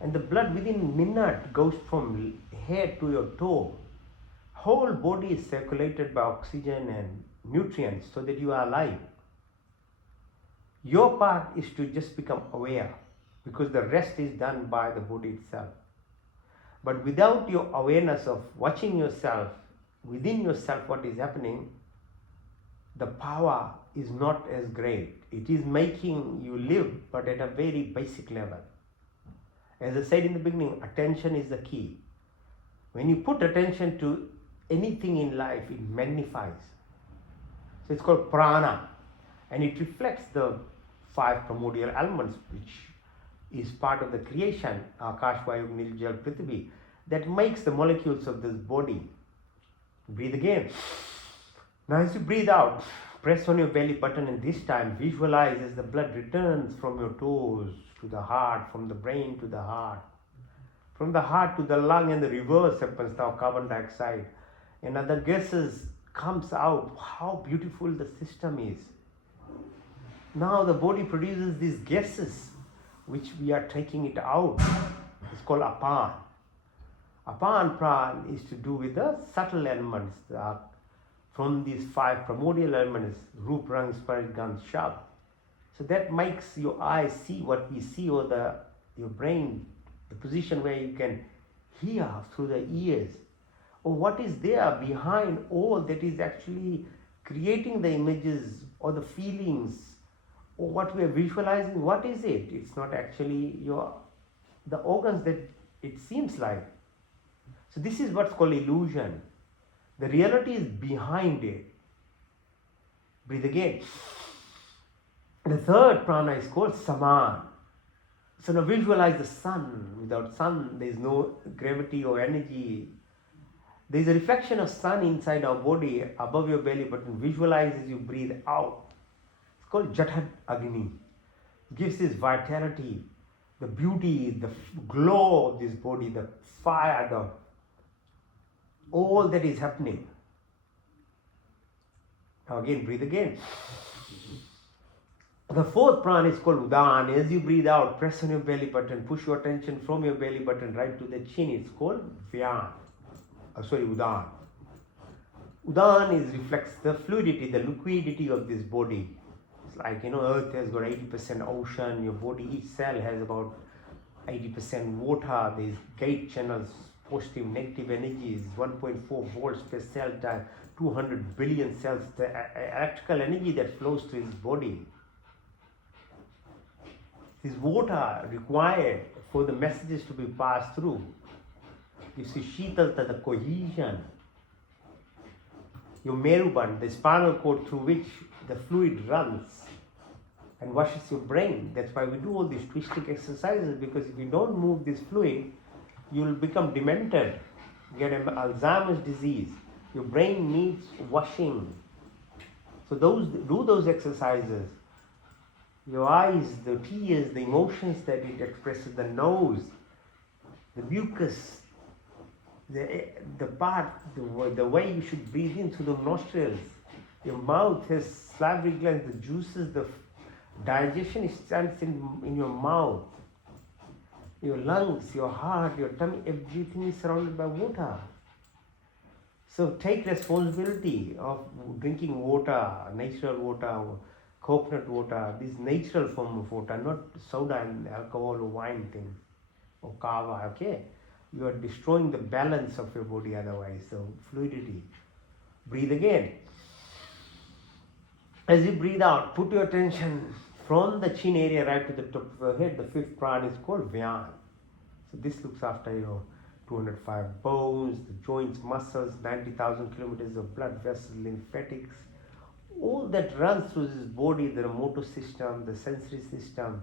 And the blood within a minute goes from head to your toe. Whole body is circulated by oxygen and nutrients so that you are alive. Your part is to just become aware, because the rest is done by the body itself. But without your awareness of watching yourself, within yourself what is happening, the power is not as great. It is making you live, but at a very basic level. As I said in the beginning, attention is the key. When you put attention to anything in life, it magnifies. So it's called prana, and it reflects the 5 primordial elements, which is part of the creation, Akash, Vayu, Nil, Jal, Prithvi, that makes the molecules of this body. Breathe again. Now as you breathe out, press on your belly button, and this time visualize as the blood returns from your toes to the heart, from the brain to the heart, from the heart to the lung, and the reverse happens now, carbon dioxide. And other gases comes out. How beautiful the system is. Now the body produces these gases, which we are taking it out. It's called apan. Apan pran is to do with the subtle elements from these 5 primordial elements, Roop, Rang, Sparit, Gandh, Shabd. So that makes your eyes see what we see, or your brain, the position where you can hear through the ears, or what is there behind all that is actually creating the images or the feelings, or what we are visualizing. What is it? It's not actually the organs that it seems like. So this is what's called illusion. The reality is behind it. Breathe again. The third prana is called saman. So now visualize the sun. Without sun, there is no gravity or energy. There is a reflection of sun inside our body, above your belly button. Visualize as you breathe out. It's called Jatad Agni. Gives this vitality, the beauty, the glow of this body, the fire, all that is happening. Now again, breathe again. The fourth prana is called Udan. As you breathe out, press on your belly button, push your attention from your belly button right to the chin. It's called Vyan. Udan. Udan reflects the fluidity, the liquidity of this body. It's like, Earth has got 80% ocean, your body, each cell has about 80% water. There's gate channels, positive, negative energies, 1.4 volts per cell time, 200 billion cells, the electrical energy that flows through his body. This water required for the messages to be passed through. You see Shitalta, the cohesion. Your Meruband, the spinal cord through which the fluid runs and washes your brain. That's why we do all these twisting exercises, because if you don't move this fluid, you will become demented. You get an Alzheimer's disease. Your brain needs washing. So do those exercises. Your eyes, the tears, the emotions that it expresses, the nose, the mucus, the part, the way you should breathe in through the nostrils. Your mouth has salivary glands, the juices, the digestion stands in your mouth. Your lungs, your heart, your tummy, everything is surrounded by water. So take responsibility of drinking water, natural water, coconut water, this natural form of water, not soda and alcohol or wine thing, or kava, okay? You are destroying the balance of your body otherwise, so fluidity. Breathe again. As you breathe out, put your attention from the chin area right to the top of your head. The fifth prana is called Vyan. So this looks after your 205 bones, the joints, muscles, 90,000 kilometers of blood vessels, lymphatics, all that runs through this body, the motor system, the sensory system,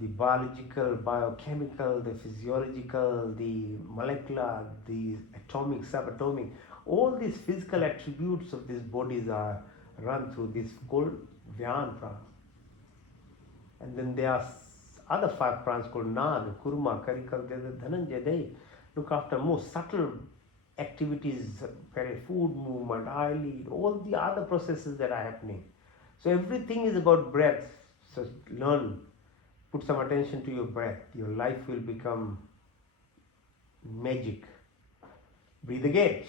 the biological, biochemical, the physiological, the molecular, the atomic, subatomic, all these physical attributes of these bodies are run through this called Vyan prana. And then there are other 5 prans called Nag, Kurma, Karikal, Dhananjay, they look after more subtle activities, very food movement, eyelid, all the other processes that are happening. So everything is about breath. So learn, put some attention to your breath. Your life will become magic. Breathe again.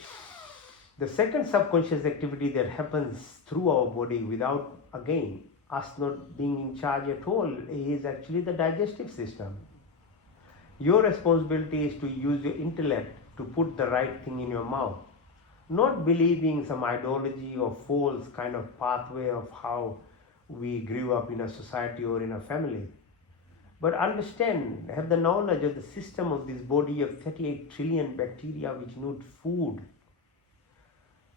The second subconscious activity that happens through our body without, again, us not being in charge at all is actually the digestive system. Your responsibility is to use your intellect to put the right thing in your mouth, not believing some ideology or false kind of pathway of how we grew up in a society or in a family. But understand, have the knowledge of the system of this body of 38 trillion bacteria which need food.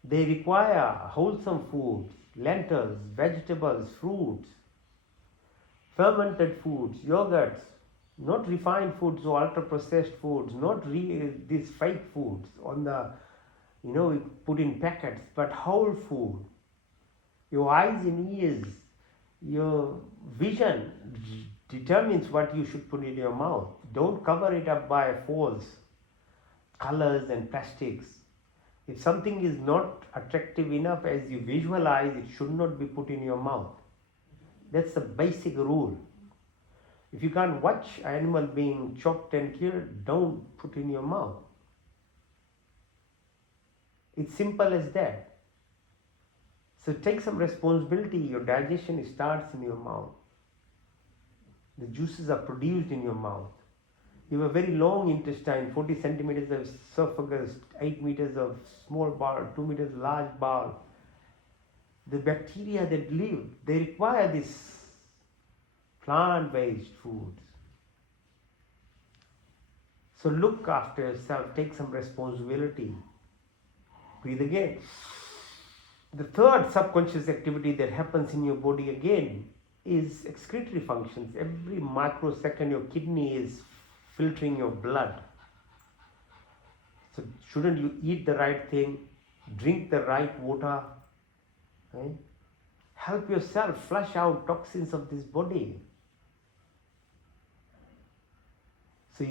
They require wholesome foods, lentils, vegetables, fruits, fermented foods, yogurts, not refined foods or ultra processed foods, not these fake foods on the, we put in packets, but whole food. Your eyes and ears, your vision determines what you should put in your mouth. Don't cover it up by false colors and plastics. If something is not attractive enough as you visualize, it should not be put in your mouth. That's the basic rule. If you can't watch an animal being chopped and killed, don't put in your mouth. It's simple as that. So take some responsibility. Your digestion starts in your mouth. The juices are produced in your mouth. You have a very long intestine, 40 centimeters of esophagus, 8 meters of small bowel, 2 meters large bowel. The bacteria that live, they require this plant-based foods. So look after yourself, take some responsibility. Breathe again. The third subconscious activity that happens in your body again is excretory functions. Every microsecond your kidney is filtering your blood. So shouldn't you eat the right thing, drink the right water, right? Help yourself flush out toxins of this body. So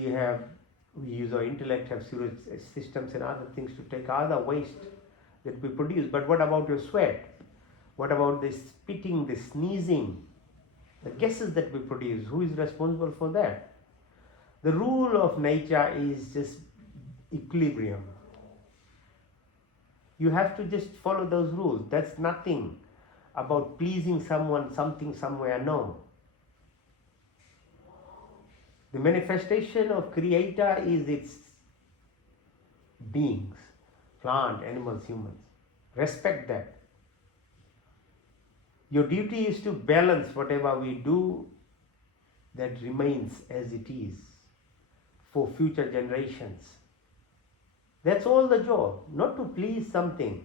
we use our intellect, have sewage systems and other things to take other waste that we produce. But what about your sweat? What about the spitting, the sneezing, the gases that we produce? Who is responsible for that? The rule of nature is just equilibrium. You have to just follow those rules. That's nothing about pleasing someone, something, somewhere. No. The manifestation of Creator is its beings, plant, animals, humans. Respect that. Your duty is to balance whatever we do that remains as it is for future generations. That's all the job, not to please something.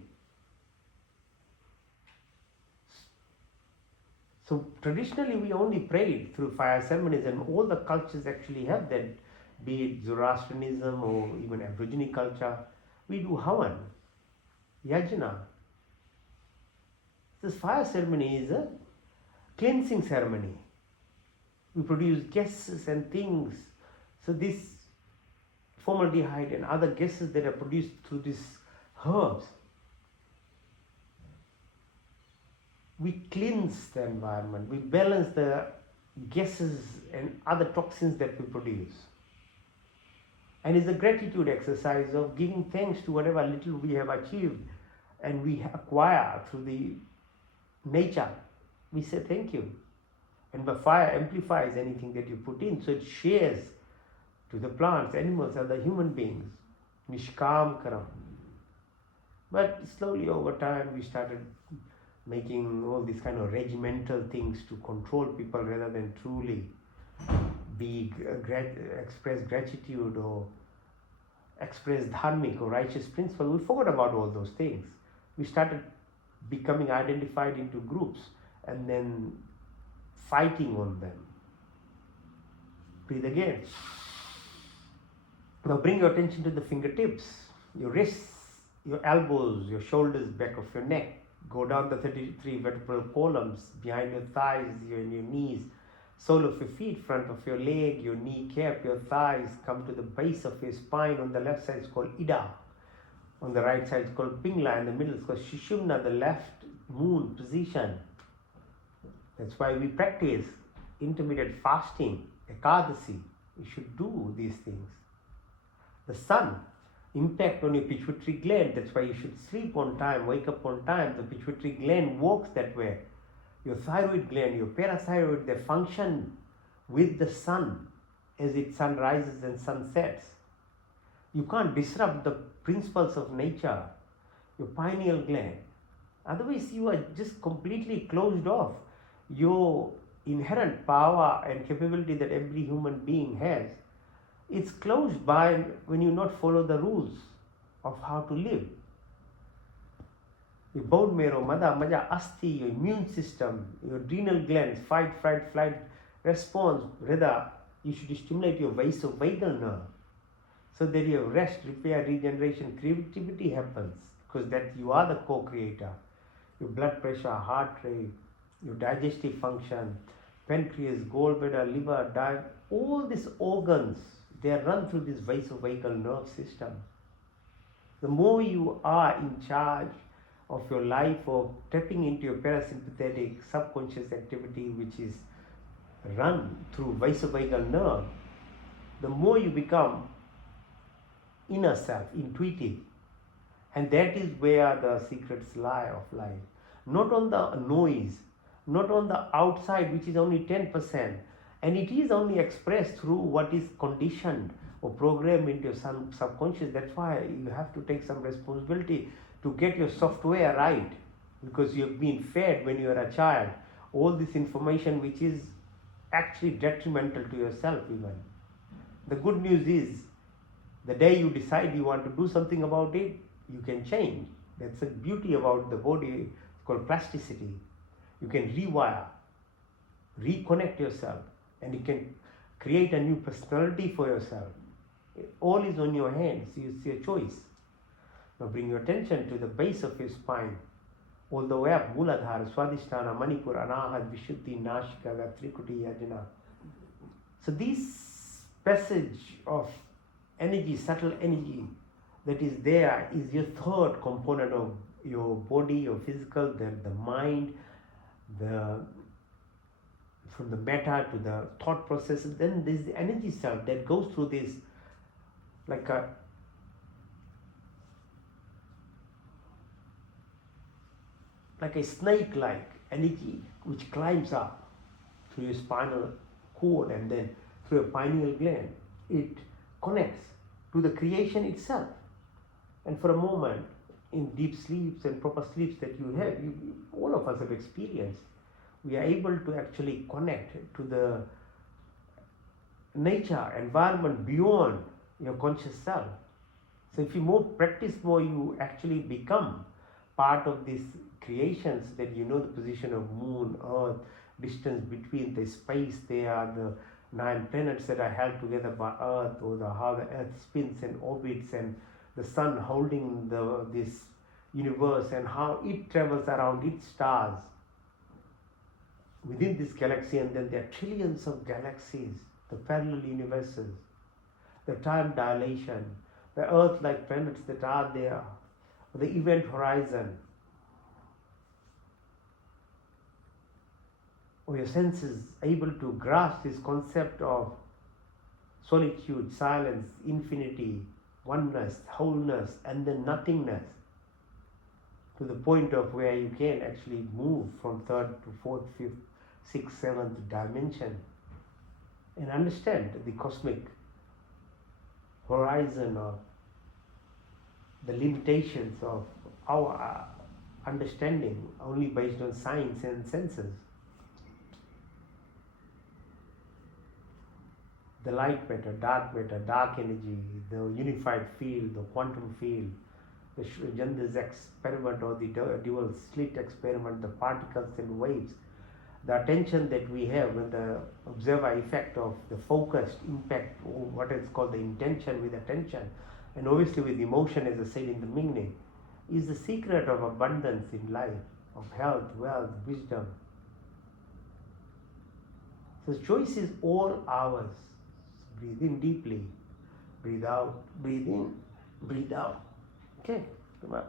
So traditionally we only prayed through fire ceremonies, and all the cultures actually have that, be it Zoroastrianism or even Aborigine culture. We do Havan, Yajna. This fire ceremony is a cleansing ceremony. We produce gases and things. So this formaldehyde and other gases that are produced through these herbs, we cleanse the environment, we balance the gases and other toxins that we produce. And it's a gratitude exercise of giving thanks to whatever little we have achieved and we acquire through the nature. We say thank you. And the fire amplifies anything that you put in, so it shares to the plants, animals, and the human beings. Nishkam karam. But slowly over time we started making all these kind of regimental things to control people rather than truly express gratitude or express dharmic or righteous principle. We forgot about all those things. We started becoming identified into groups and then fighting on them. Breathe again. Now bring your attention to the fingertips, your wrists, your elbows, your shoulders, back of your neck. Go down the 33 vertebral columns, behind your thighs, your knees. Sole of your feet, front of your leg, your kneecap, your thighs come to the base of your spine. On the left side is called Ida. On the right side is called Pingla. In the middle is called Sushumna, the left moon position. That's why we practice intermittent fasting, Ekadasi. You should do these things. The sun, impact on your pituitary gland. That's why you should sleep on time, wake up on time. The pituitary gland works that way. Your thyroid gland, your parathyroid, they function with the sun as it sun rises and sun sets. You can't disrupt the principles of nature. Your pineal gland. Otherwise, you are just completely closed off. Your inherent power and capability that every human being has, it's closed by when you not follow the rules of how to live. Your bone marrow, mada, maja, asti, your immune system, your adrenal glands, fight, flight response. Rather, you should stimulate your vasovagal nerve so that your rest, repair, regeneration, creativity happens, because that you are the co-creator. Your blood pressure, heart rate, your digestive function, pancreas, gallbladder, liver, all these organs, they are run through this vasovagal nerve system. The more you are in charge of your life, of tapping into your parasympathetic subconscious activity, which is run through vasovagal nerve, the more you become inner self, intuitive. And that is where the secrets lie of life. Not on the noise, not on the outside, which is only 10%. And it is only expressed through what is conditioned or programmed into your subconscious. That's why you have to take some responsibility to get your software right, because you have been fed when you are a child all this information which is actually detrimental to yourself even. The good news is, the day you decide you want to do something about it, you can change. That's the beauty about the body. It's called plasticity. You can rewire, reconnect yourself, and you can create a new personality for yourself. All is on your hands. It's your choice. Now bring your attention to the base of your spine, all the way up, Muladhara, Swadhisthana, Manipura, Anahat, Vishuddhi, Nashika, Trikuti, Yajna. So this passage of energy, subtle energy that is there, is your third component of your body, your physical, the mind, from the matter to the thought processes. Then there's the energy self that goes through this like a snake-like energy which climbs up through your spinal cord and then through your pineal gland. It connects to the creation itself. And for a moment, in deep sleeps and proper sleeps that you have, all of us have experienced, we are able to actually connect to the nature, environment beyond your conscious self. So if you practice more, you actually become part of these creations, that you know the position of moon, earth, distance between the space. They are the 9 planets that are held together by earth, or how the earth spins and orbits, and the sun holding this universe, and how it travels around its stars within this galaxy. And then there are trillions of galaxies, the parallel universes, the time dilation, the earth-like planets that are there, the event horizon, or your senses able to grasp this concept of solitude, silence, infinity, oneness, wholeness, and then nothingness, to the point of where you can actually move from third to fourth, fifth, sixth, seventh dimension, and understand the cosmic horizon of the limitations of our understanding only based on science and senses. The light matter, dark energy, the unified field, the quantum field, the Schrödinger's experiment or the dual slit experiment, the particles and waves, the attention that we have when the observer effect of the focused impact, or what is called the intention with attention, and obviously with emotion, as I said in the beginning, is the secret of abundance in life, of health, wealth, wisdom. The choice is all ours. Breathe in deeply. Breathe out. Breathe in. Breathe out. Okay, come on.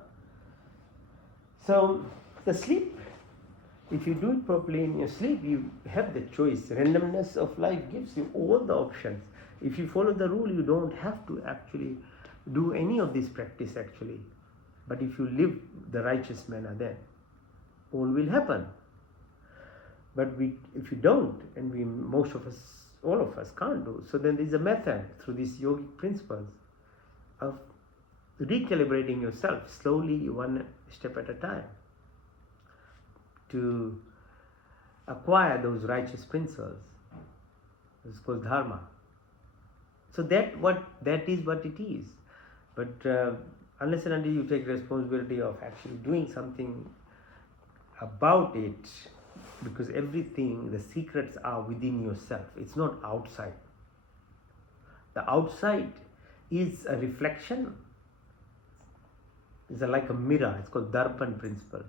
So the sleep, if you do it properly in your sleep, you have the choice. Randomness of life gives you all the options. If you follow the rule, you don't have to actually do any of this practice actually. But if you live the righteous manner, then all will happen. But if you don't, and most of us, all of us can't do, so then there's a method through these yogic principles of recalibrating yourself slowly, one step at a time, to acquire those righteous principles. It's called dharma. So that is what it is. But unless and until you take responsibility of actually doing something about it, because everything, the secrets are within yourself. It's not outside. The outside is a reflection. It's like a mirror. It's called Darpan principle.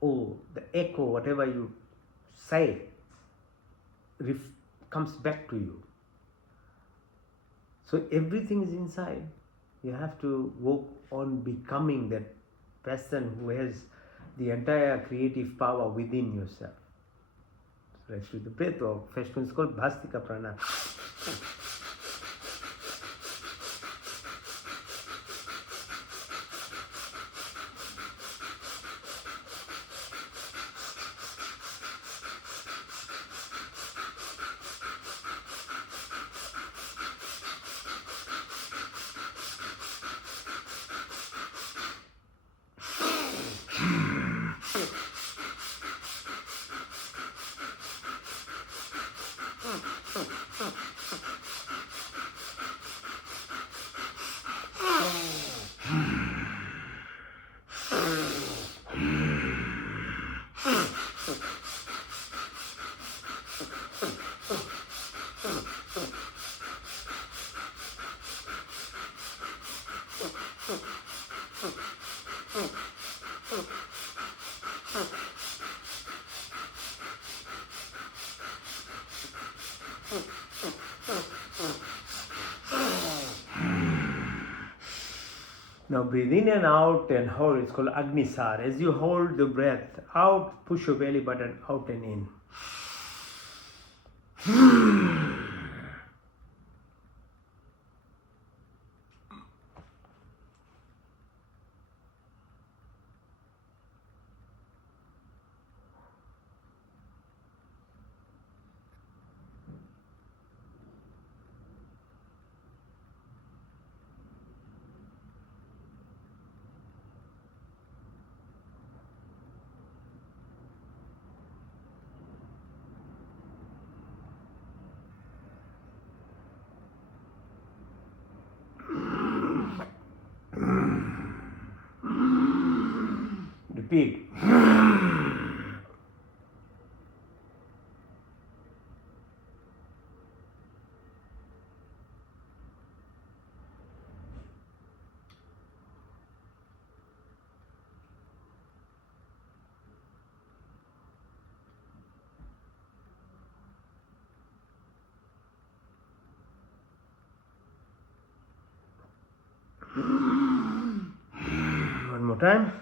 Oh, the echo, whatever you say, comes back to you. So everything is inside. You have to work on becoming that person who has the entire creative power within yourself. So let's do the breath work. First one is called Bhastika Pranayama. Now breathe in and out and hold. It's called Agnisar. As you hold the breath out, push your belly button out and in. Repeat. One more time.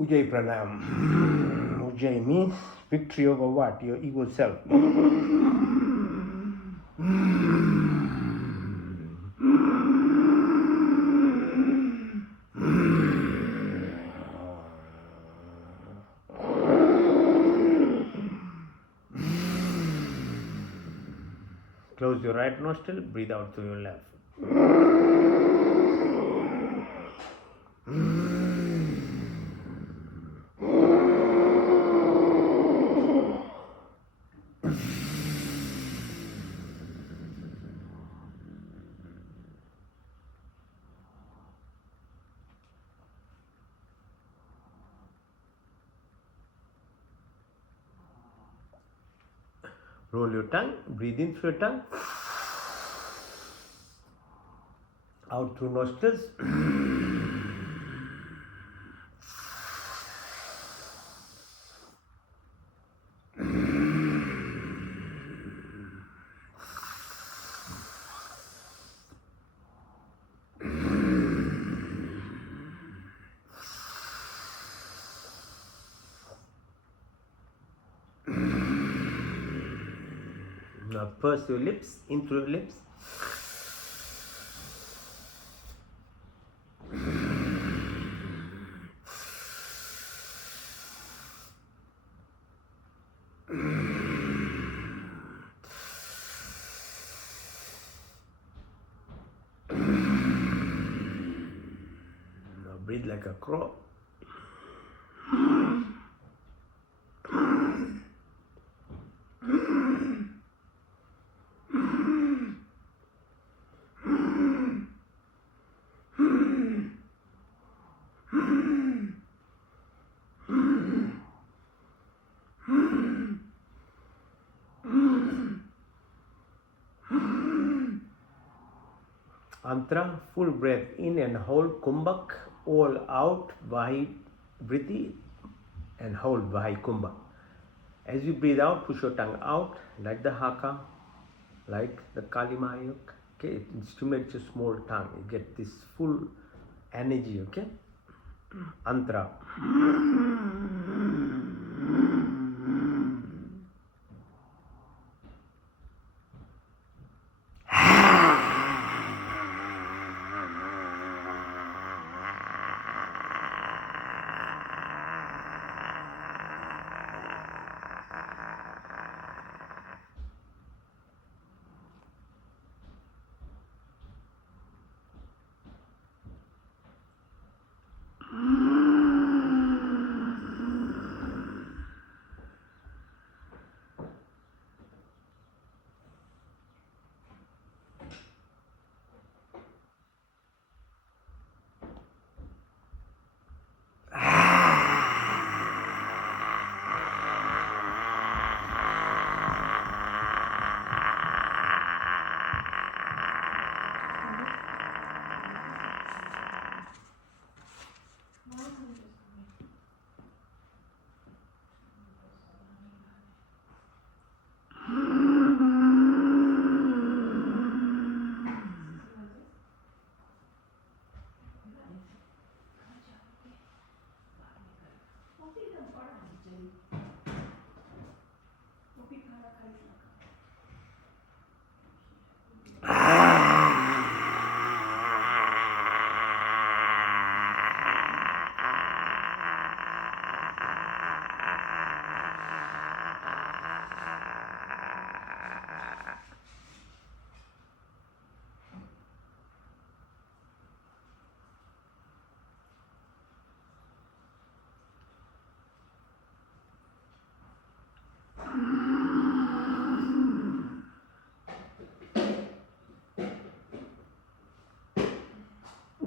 Ujjayi Pranam. Ujjayi means victory over what? Your ego self. Close your right nostril, breathe out through your left. Roll your tongue, breathe in through your tongue, out through nostrils. Now purse your lips, in through your lips. Now breathe like a crow. Antra, full breath in and hold, kumbhak, all out, vahi, breathe and hold, vahi, kumbhak. As you breathe out, push your tongue out, like the haka, like the kalimayuk. Okay, it stimulates your small tongue. You get this full energy, okay? Antra.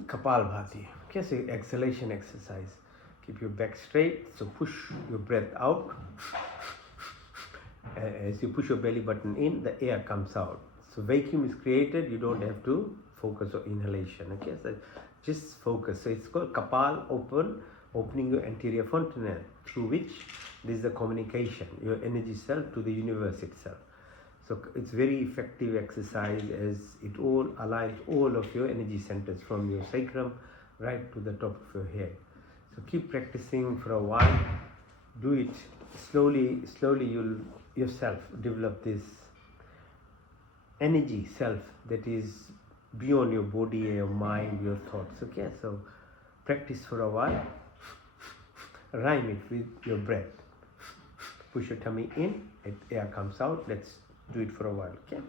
Kapalbhati. Okay, so exhalation exercise. Keep your back straight. So push your breath out. As you push your belly button in, the air comes out. So vacuum is created. You don't have to focus on inhalation. Okay, so just focus. So it's called Kapal open, opening your anterior fontanelle, through which there is the communication, your energy self to the universe itself. So it's very effective exercise as it all aligns all of your energy centers from your sacrum right to the top of your head. So keep practicing for a while. Do it slowly. You'll yourself develop this energy self that is beyond your body, your mind, your thoughts. Okay, so practice for a while. Rhyme it with your breath. Push your tummy in, air comes out. Let's do it for a while, okay?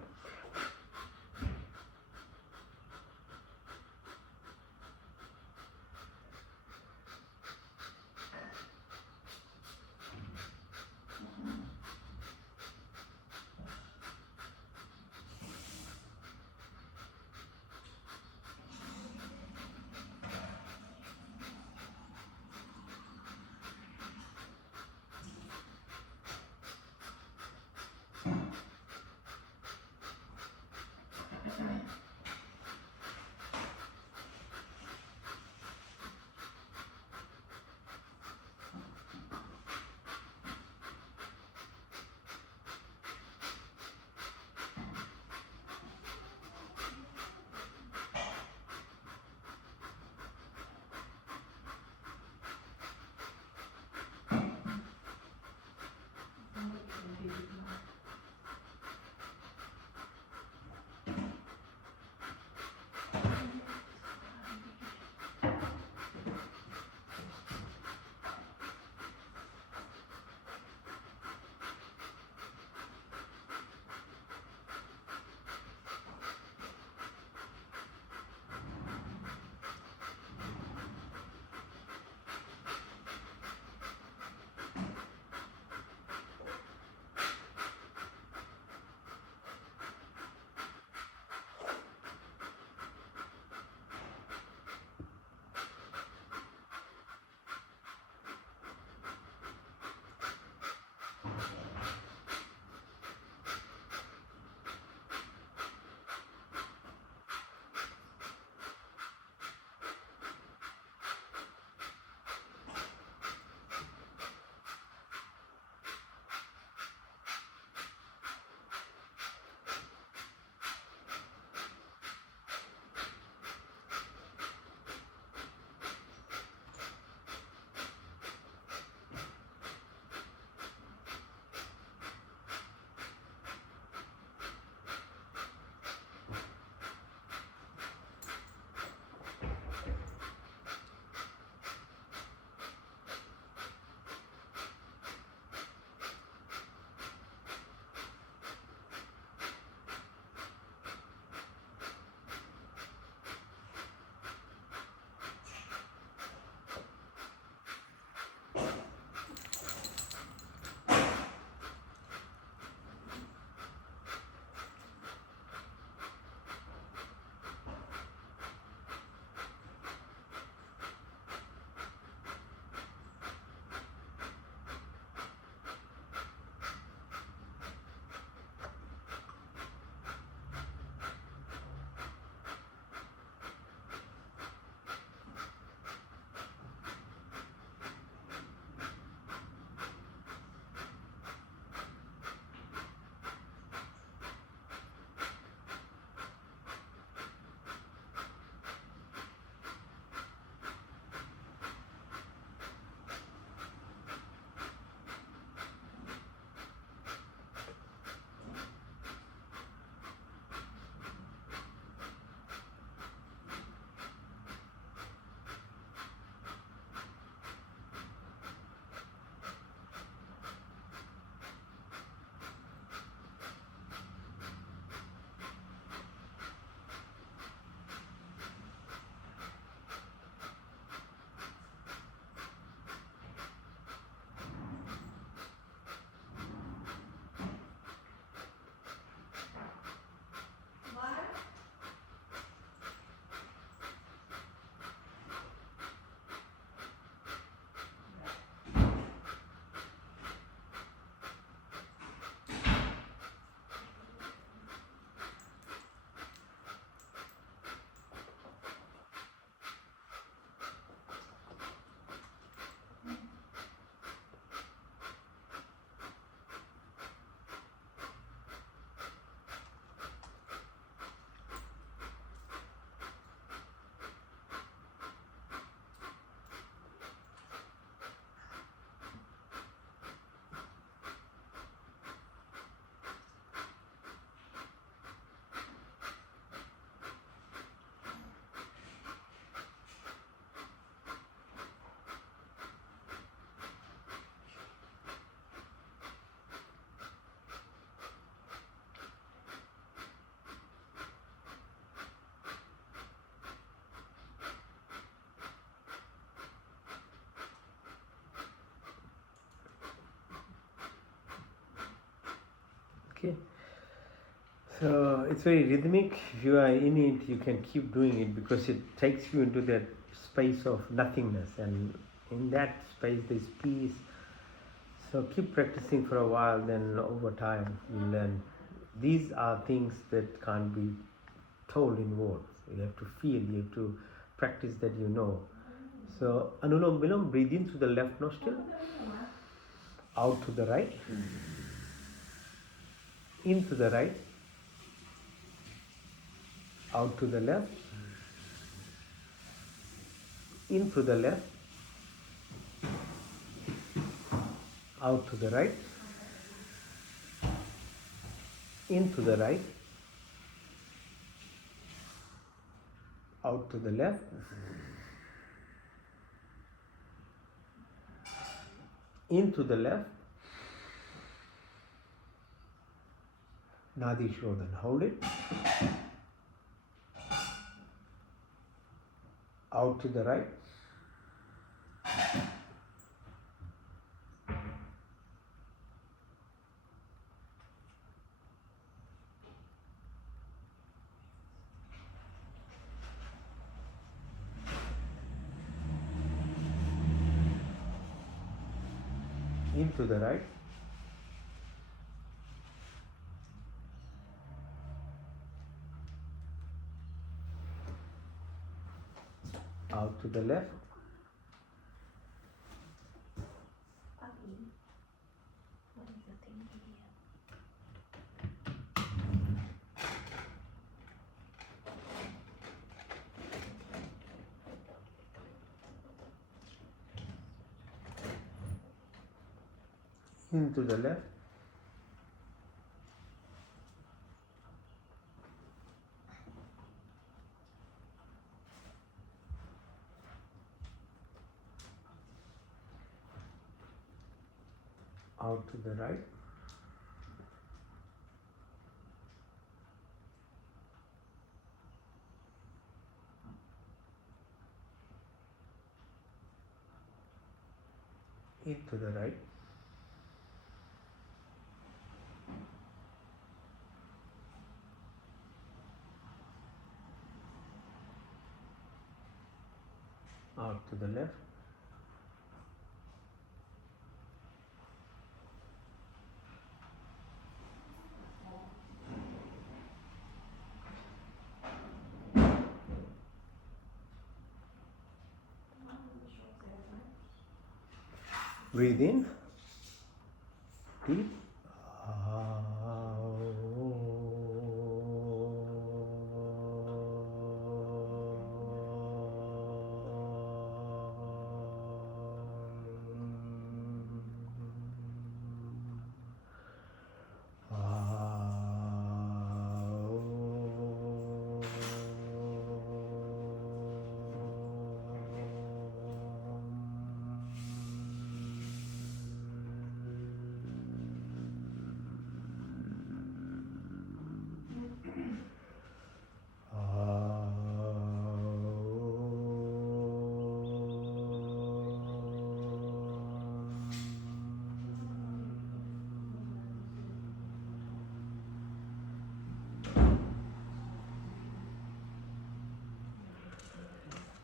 So it's very rhythmic. If you are in it, you can keep doing it because it takes you into that space of nothingness, and in that space there's peace. So keep practicing for a while, then over time you learn. These are things that can't be told in words. You have to feel, you have to practice that you know. So Anulom Vilom, breathe in through the left nostril, out to the right, in to the right, out to the left, in through the left, out to the right, in to the right, out to the left, into the left, Nadi Shodhan, hold it, out to the right, into the right, out to the left, into the left, out to the right, into the right, out to the left, breathe in, deep,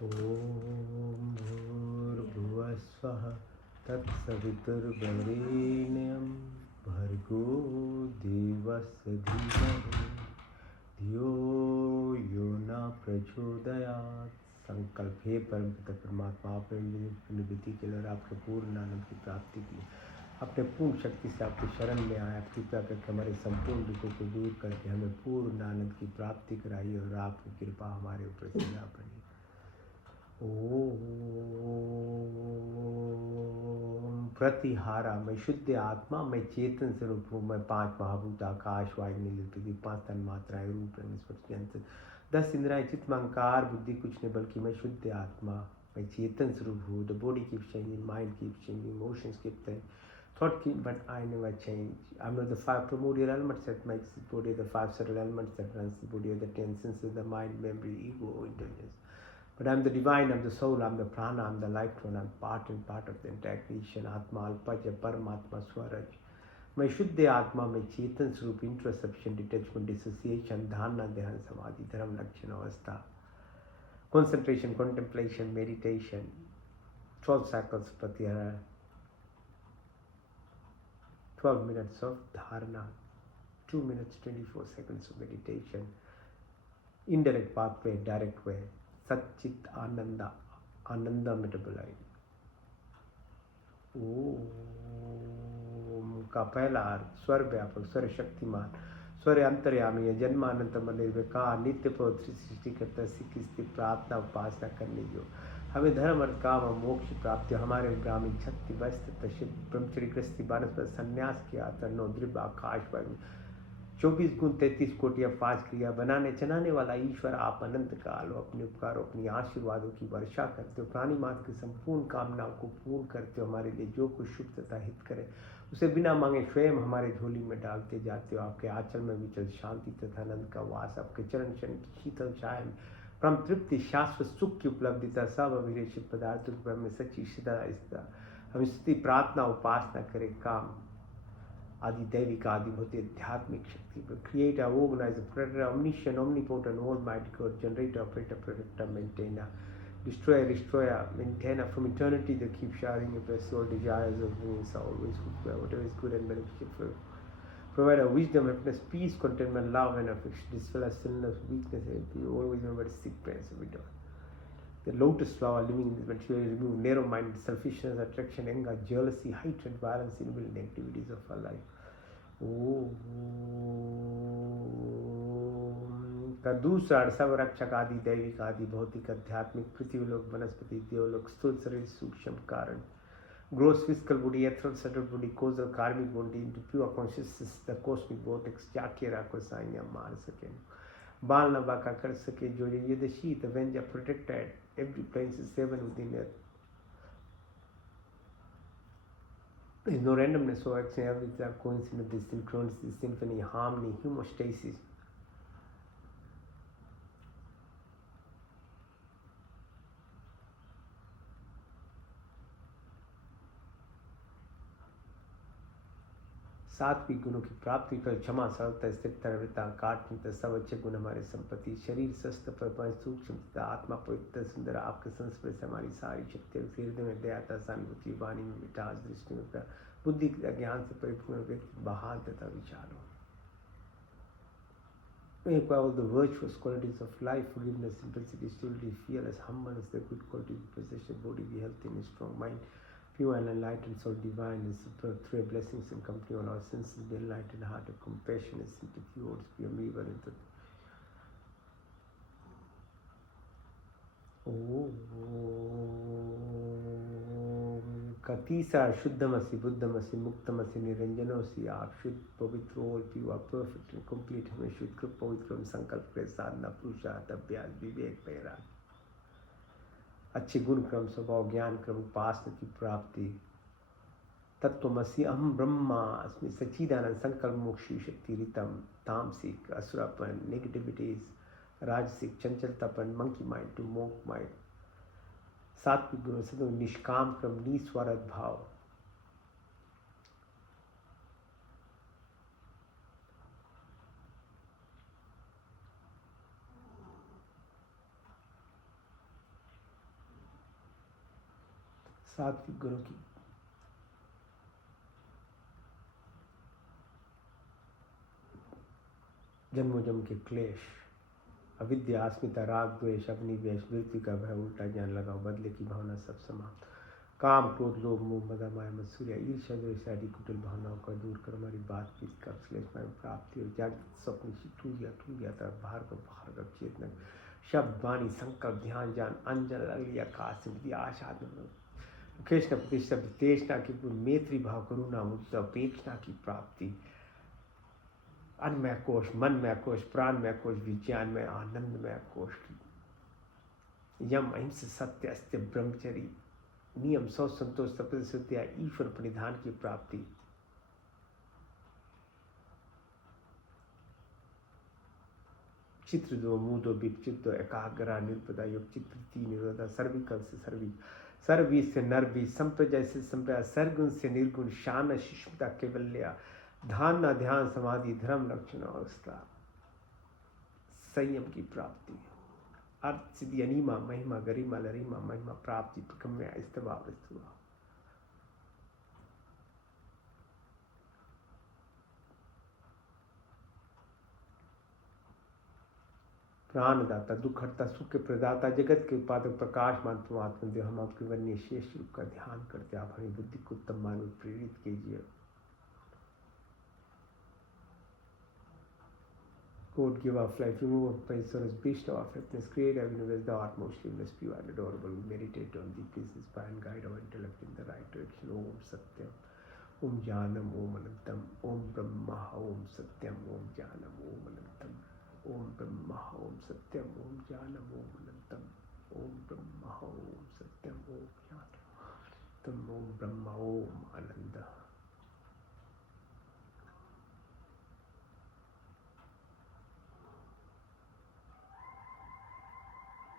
Om Bhurbhuvasvaha Tatsaviturbharenyam Bhargo Devasya Dhimahi Dhiyo Yona Prachodayat. संकल्प हे परम पिता परमात्मा, आपने निवृत्ति के लिए और आपके पूर्ण आनंद की प्राप्ति के लिए अपने पूर्ण शक्ति से आपकी शरण में आए। आप कृपया करके हमारे संपूर्ण दुखों को दूर करके हमें पूर्ण आनंद की प्राप्ति कराइए और आपकी कृपा हमारे ऊपर सदा बनी। ओम प्रतिहारा, मैं शुद्ध आत्मा, मैं चेतन स्वरूप हूँ। मैं 5 महाभूत आकाश वायु नील पृथ्वी, 5 तन मात्राएं रूप रंग स्पर्श 10 इंद्रियां चित्त अहंकार बुद्धि कुछ नहीं, बल्कि मैं शुद्ध आत्मा, मैं चेतन स्वरूप हूँ। The body keeps changing, mind keeps changing, emotions keep changing, thought keep, but I never change. I'm not the 5 primordial elements that makes the body, the 5 subtle elements that runs the body, or the 10 senses, the mind, memory, ego, intelligence. But I'm the divine, I'm the soul, I'm the prana, I'm the life one, I'm part and part of the entire creation. Atma, Alpaja, Paramatma, Swaraj. मैं शुद्ध आत्मा में चेतन स्वरूप इंट्रोसेप्शन, detachment, dissociation, धारणा, ध्यान, समाधि, धर्म, लक्षण अवस्था, concentration, contemplation, meditation, 12 cycles pratyahara, 12 minutes of dharana, 2 minutes 24 seconds of meditation, indirect pathway, direct way, Satchit Ananda, Ananda metabolite. ओम का पहला अर्थ स्वर व्यापक, स्वर शक्तिमान, स्वर अंतर्यामी है, जन्मानंत निर्विकार, नित्य पवित्र सृष्टि करता की स्थिति प्रार्थना उपासना करने जो हमें धर्म अर्थ काम और मोक्ष प्राप्ति, हमारे ग्रामीण शक्ति वस्त्र ब्रह्मचर्य गृहस्थी वानस्पत संन्यास की आता नौ द्रिव आकाश वायु 24 गुण 33 कोटि अपाज क्रिया बनाने चलाने वाला ईश्वर आप अनंत काल हो, अपने उपकारों अपनी आशीर्वादों की वर्षा करते हो, प्राणी मात्र की संपूर्ण कामनाओं को पूर्ण करते हो, हमारे लिए जो कुछ शुभ तथा हित करे उसे बिना मांगे स्वयं हमारे झोली में डालते जाते हो। आपके आंचल में विचल शांति तथा आनंद का वास, आपके चरण क्षण की शीतल छाया में परम तृप्ति, शाश्वत सुख की उपलब्धिता, सब अभिलेषित पदार्थों के में सच्ची स्थिरता, हम स्तुति प्रार्थना उपासना करें काम आदि दैविक आदि होती आध्यात्मिक शक्ति पर। Creator, organiser, predator, omniscient, omnipotent, almighty God, generator, operator, protector, maintainer, destroyer, destroyer, maintainer from eternity that keep sharing your best soul desires of beings always good, whatever is good and beneficial for you. Provider, wisdom, happiness, peace, contentment, love and affection, dispel stillness, weakness, you always remember the sick pains of it all. The lotus flower living in this material, remove narrow-minded, selfishness, attraction, anger, jealousy, hatred, violence, inbuilt negativities of our life. का दूसरा सब रक्षक आदि दैविक आदि भौतिक आध्यात्मिक पृथ्वीलोक वनस्पति देवलोक स्थूल शरीर सूक्ष्म कारण gross physical body, ethereal subtle body, causal karmic body into pure consciousness, the cosmic vortex जाके राखो साइया मार सके, बाल न बाका कर सके, जो ये the sheath, avenger, protected, every place is seven within it. There is no randomness or action, everything are coincident, this synchronicity, symphony, harmony, homeostasis. सात्विक गुणों की प्राप्ति पर क्षमा, सरलता, स्थिरता, नम्रता, काटनीयता, सब अच्छे गुण हमारे संपत्ति, शरीर स्वस्थ पर सूक्ष्मता, आत्मा पवित्र सुंदर, आपके संस्पर्श से हमारी सारी शक्तियाँ, हृदय में दयाता, सहानुभूति, वाणी में मिठास, दृष्टि में बुद्धि ज्ञान से परिपूर्ण व्यक्ति बहाल तथा विचारों में all the virtuous qualities of life, forgiveness, simplicity, stability, fearless, humbleness, the good qualities of possession, body, be healthy and strong mind, pure and enlightened soul, divine and superb, through blessings and company on our senses, the enlightened heart of compassion and sympathy, words, be amiable and truth. का तीसरा शुद्धमसी, बुद्धमसी, मुक्तमसी, निरंजनोसी, आप शुद्ध पवित्र all pure, perfect and complete, हमें शुद्ध कृत पवित्र संकल्प के साधना, पुरुषार्थ, अभ्यास, विवेक, वैराग्य, अच्छे गुण क्रम, स्वभाव, ज्ञान क्रम, उपासना की प्राप्ति, तत्वमसि अहम ब्रह्मास्मि, सच्चिदानंद, संकल्प, मोक्ष, शक्ति, रितम, तामसिक, असुरापन, नेगेटिविटीज, राजसिक, चंचलतापन, monkey mind to monk mind, सात्विक गुण, सदगुण, निष्काम क्रम, निस्वार्थ भाव, सात्विक गुणों की जन्मों जन्म के क्लेश, अविद्या, अस्मिता, राग, द्वेष, अग्निवेश, मृत्यु का भय, उल्टा ज्ञान लगाओ, बदले की भावना सब समाप्त, काम, क्रोध, लोभ, मोह, मद, माया, मत्सर्य, ईर्ष्या, द्वेष आदि कुटिल भावनाओं का दूर कर हमारी बातचीत का श्लेष में प्राप्ति और जागृत स्वप्न टूट गया था, भार्गव चेतना, शब्द, वाणी, संकल्प, ध्यान, ज्ञान, अंजल, अगली आकाश, सिद्धि, आशा, कृष्ण प्रतिष्ठा, तेष्णा की मैत्री भाव, करुणा, मुक्ति, अपेक्षा की प्राप्ति, अन्नमय कोश, मनमय कोश, प्राणमय कोश, विज्ञान में आनंदमय कोश की, यम, अहिंसा, सत्य, अस्त्य, ब्रह्मचर्य, नियम, सौ, संतोष, तपस्या, सत्या, ईश्वर परिधान की प्राप्ति, चित्र दो, मुँह दो, विचित दो, एकाग्रा, निर्पदा, योग, चित्ती, निरोधा, सर्विकल से सर्वी से नरवी, संप्रजय से संप्रदाय, सरगुण से निर्गुण, शान, शिष्मता, केवल्या, धारणा, ध्यान, समाधि, धर्म, लक्षण अवस्था, संयम की प्राप्ति, अर्थ सिद्धि, अनिमा, महिमा, गरिमा, लरिमा, महिमा, प्राप्ति, प्रकम्य, स्तवा, वस्तुवा। प्राणदाता, दुख हरता, सुख के प्रदाता, जगत के उत्पादक, प्रकाशमान परमात्मा देव, हम आपके वन्य शेष रूप का ध्यान करते, आप हमारी बुद्धि को उत्तम मानव प्रेरित कीजिए। God, give of life, remove of pain, sorrows, beast of happiness, create a universe, the utmost shameless, pure and adorable. We meditate on thee, please inspire and guide our intellect in the right direction. Om Satyam, Om Jnanam, Om Anantam, Om Brahma, Om Satyam, Om Jnanam, Om Anantam, Om Brahma, Om Satyam, Om Jnanam, Om Anantam, Om Brahma, Om Satyam, Om Jnanam, Om Brahma, Om Ananda.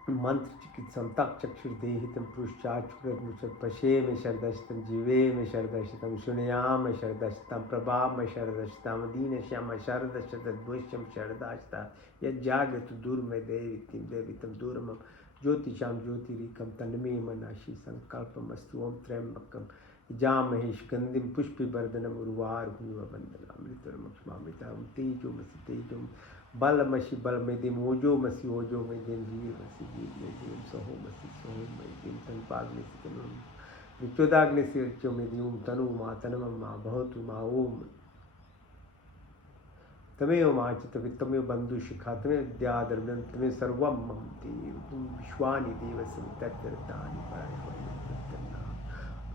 मंत्र चिकित्सम तक चक्षुर्देहितम पुरुषाचुर पशे में शरदशतम जीवे में शरदशतम शुनयाम में शरदशतम प्रभाव में शरदशतम दीन श्याम शरदशतम शरदाशता यज्ञागत दूर में देवितम दूरम ज्योतिषाम ज्योतिरिकम तन्मे मनाशी संकल्पमस्तु ओम त्र्यंबकम जामहेश गंधिम पुष्पिवर्धनम उर्वार वंदना अमृतरमक्षमामृतम तेजोमसि तेजोम बलमसि बलमेदिम ओजोमसि ओजोमेदिम वीरमसि वीरमेदिम सहोमसि सहोमेदिम तन्पाग्निसि तनुम विच्युदाग्निसि ऋच्योमेदिम तनु मा तनमम्मा भवतु मा ओम तमेव माचित तमेव बंधु शिखा तमेव विद्याधर्म तमेव सर्वम मम देव तुम विश्वानि देव सवितर्तानि पराशवन्ति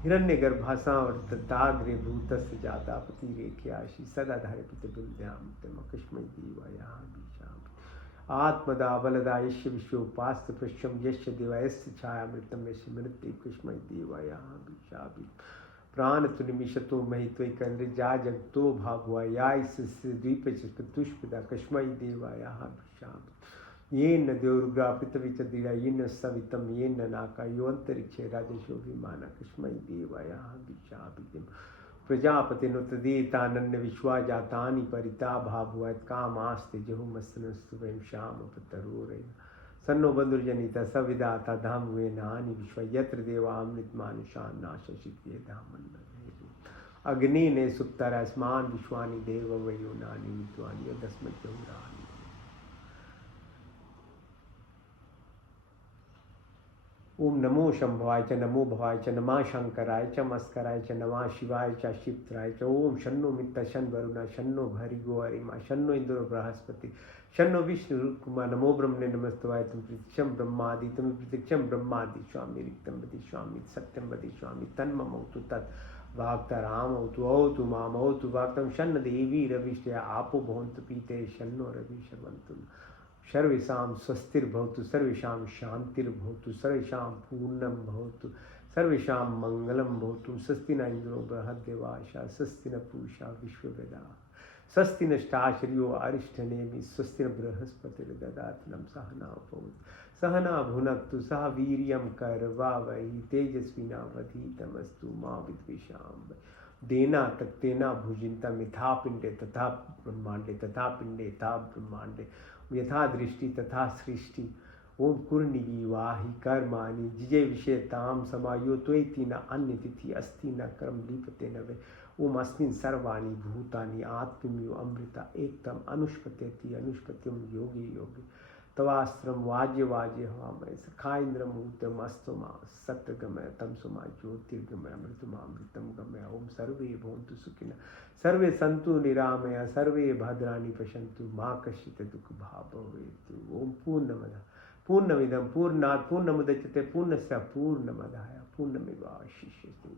हिरण्यगर्भासावर्तताग्रे भूतस्य जातापति रेख्याशि सदा धारे प्रतिबिंध्याम तमकस्मै देवाया बीजाम आत्मदा बलदा यस्य विश्वोपास्य पृष्ठम यस्य देवायस्य छायामृतम यस्य मृत्ति कस्मै देवाया बीजाबि प्राण तु निमिषतो महि त्वयि जा जगतो भागवा यास द्वीप चतुष्पदा कस्मै देवाया बीजाबि येन देवरुग्रा पृथ्वी च दीरा येन सवितम येन नाका योऽन्तरिक्षे राजशो विमाना कस्मै देवाया बीजाबिदिम प्रजापतिनुतदीतानन्य विश्वा जातानि परिता भाभुवत् कामास्ते जहुमस्तनस्तु वयं श्यामपतरोरय सन्नो बन्धुर्जनिता सविदाता धामवेनानि विश्व यत्र देवामृतमानुषान् नाशशिते धामन्नभेदि अग्निने सुप्तरस्मान् विश्वानि देववयोनानि मित्वानि यदस्मज्जहुरानि ओम नमो शंभवाय च नमो भवाय च नमः शंकराय च मस्कराय च नमः शिवाय च शिप्राय च ओम शन्नो मित्त शन वरुण शन्नो भरिगो अरिमा शन्नो इंद्र बृहस्पति शन्नो विष्णु कुमार नमो ब्रह्मणे नमस्तवाय तुम प्रतीक्षम ब्रह्मादि तुम प्रतीक्षम ब्रह्मादि स्वामी रिक्तम वदि स्वामी सत्यम वदि स्वामी तन्ममौतु तत् वाक्तरामौतु औतु मामौतु वाक्तम शन्न देवी रविष्टया आपो भवन्तु पीते शन्नो रवि शर्वन्तु सर्वेषां स्वस्तिर्भवतु सर्वेषां शान्तिर्भवतु सर्वेषां पूर्णं भवतु सर्वेषां मङ्गलं भवतु स्वस्ति न इन्द्रो बृहद्देवाशा स्वस्ति न पूषा विश्ववेदाः स्वस्ति नष्टाश्रियो अरिष्ठनेमि स्वस्ति न बृहस्पतिर्ददातु नमः सहना भवतु सहना भुनक्तु सह वीर्यं करवावहै तेजस्विनावधीतमस्तु मा विद्विषावहै देना तक्तेना भुजिन्ता मिथा पिंडे तथा ब्रह्मांडे तथा पिंडे तथा ब्रह्मांडे यथा दृष्टि तथा सृष्टि ओम कुर्निवी वाहि कर्माणि जिजे विषयताम समायो त्वयति न अन्य तिथि अस्ति न कर्म लिपते न वे ओम अस्मिन् सर्वाणि भूतानि आत्मयो अमृता एकदम अनुष्पत्यति अनुष्पत्यम योगी योगी तवास्त्रम वाज्य वाज्य हवामय सखाइंद्रम ऊतम अस्तमा सत्यगमय तमसुमा ज्योतिर्गमय अमृतमामृतम गमय ओम सर्वे भवन्तु सुखिनः सर्वे सन्तु निरामया सर्वे भद्राणि पश्यन्तु मा कश्चित् दुःख भाग् भवेत् ओम पूर्णमदः पूर्णमिदं पूर्णात् पूर्णमुदच्यते पूर्णस्य पूर्णमदाय पूर्णमेवावशिष्यते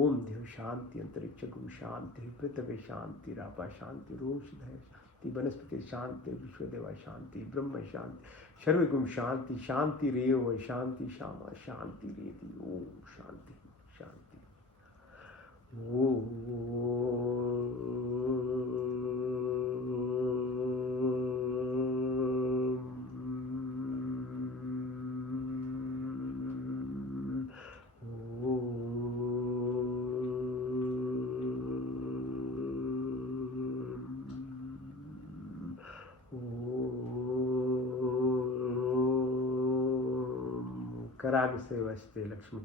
ओम देव शांति अंतरिक्ष गुरु शांति पृथ्वी शांति रापा शांति रोषधय शांति वनस्पति शांति विश्वदेवा शांति ब्रह्म शांति सर्वगुण शांति शांति रेव शांति श्यामा शांति रेति ओम शांति शांति Karagse Vaste Lakshmi.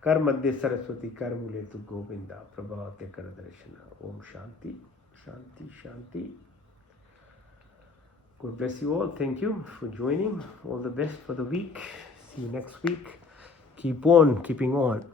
Kar Madhya Saraswati, Kar Muletu Govinda, Prabhavate Karadarshana. Om Shanti, Shanti, Shanti. God bless you all. Thank you for joining. All the best for the week. See you next week. Keep on keeping on.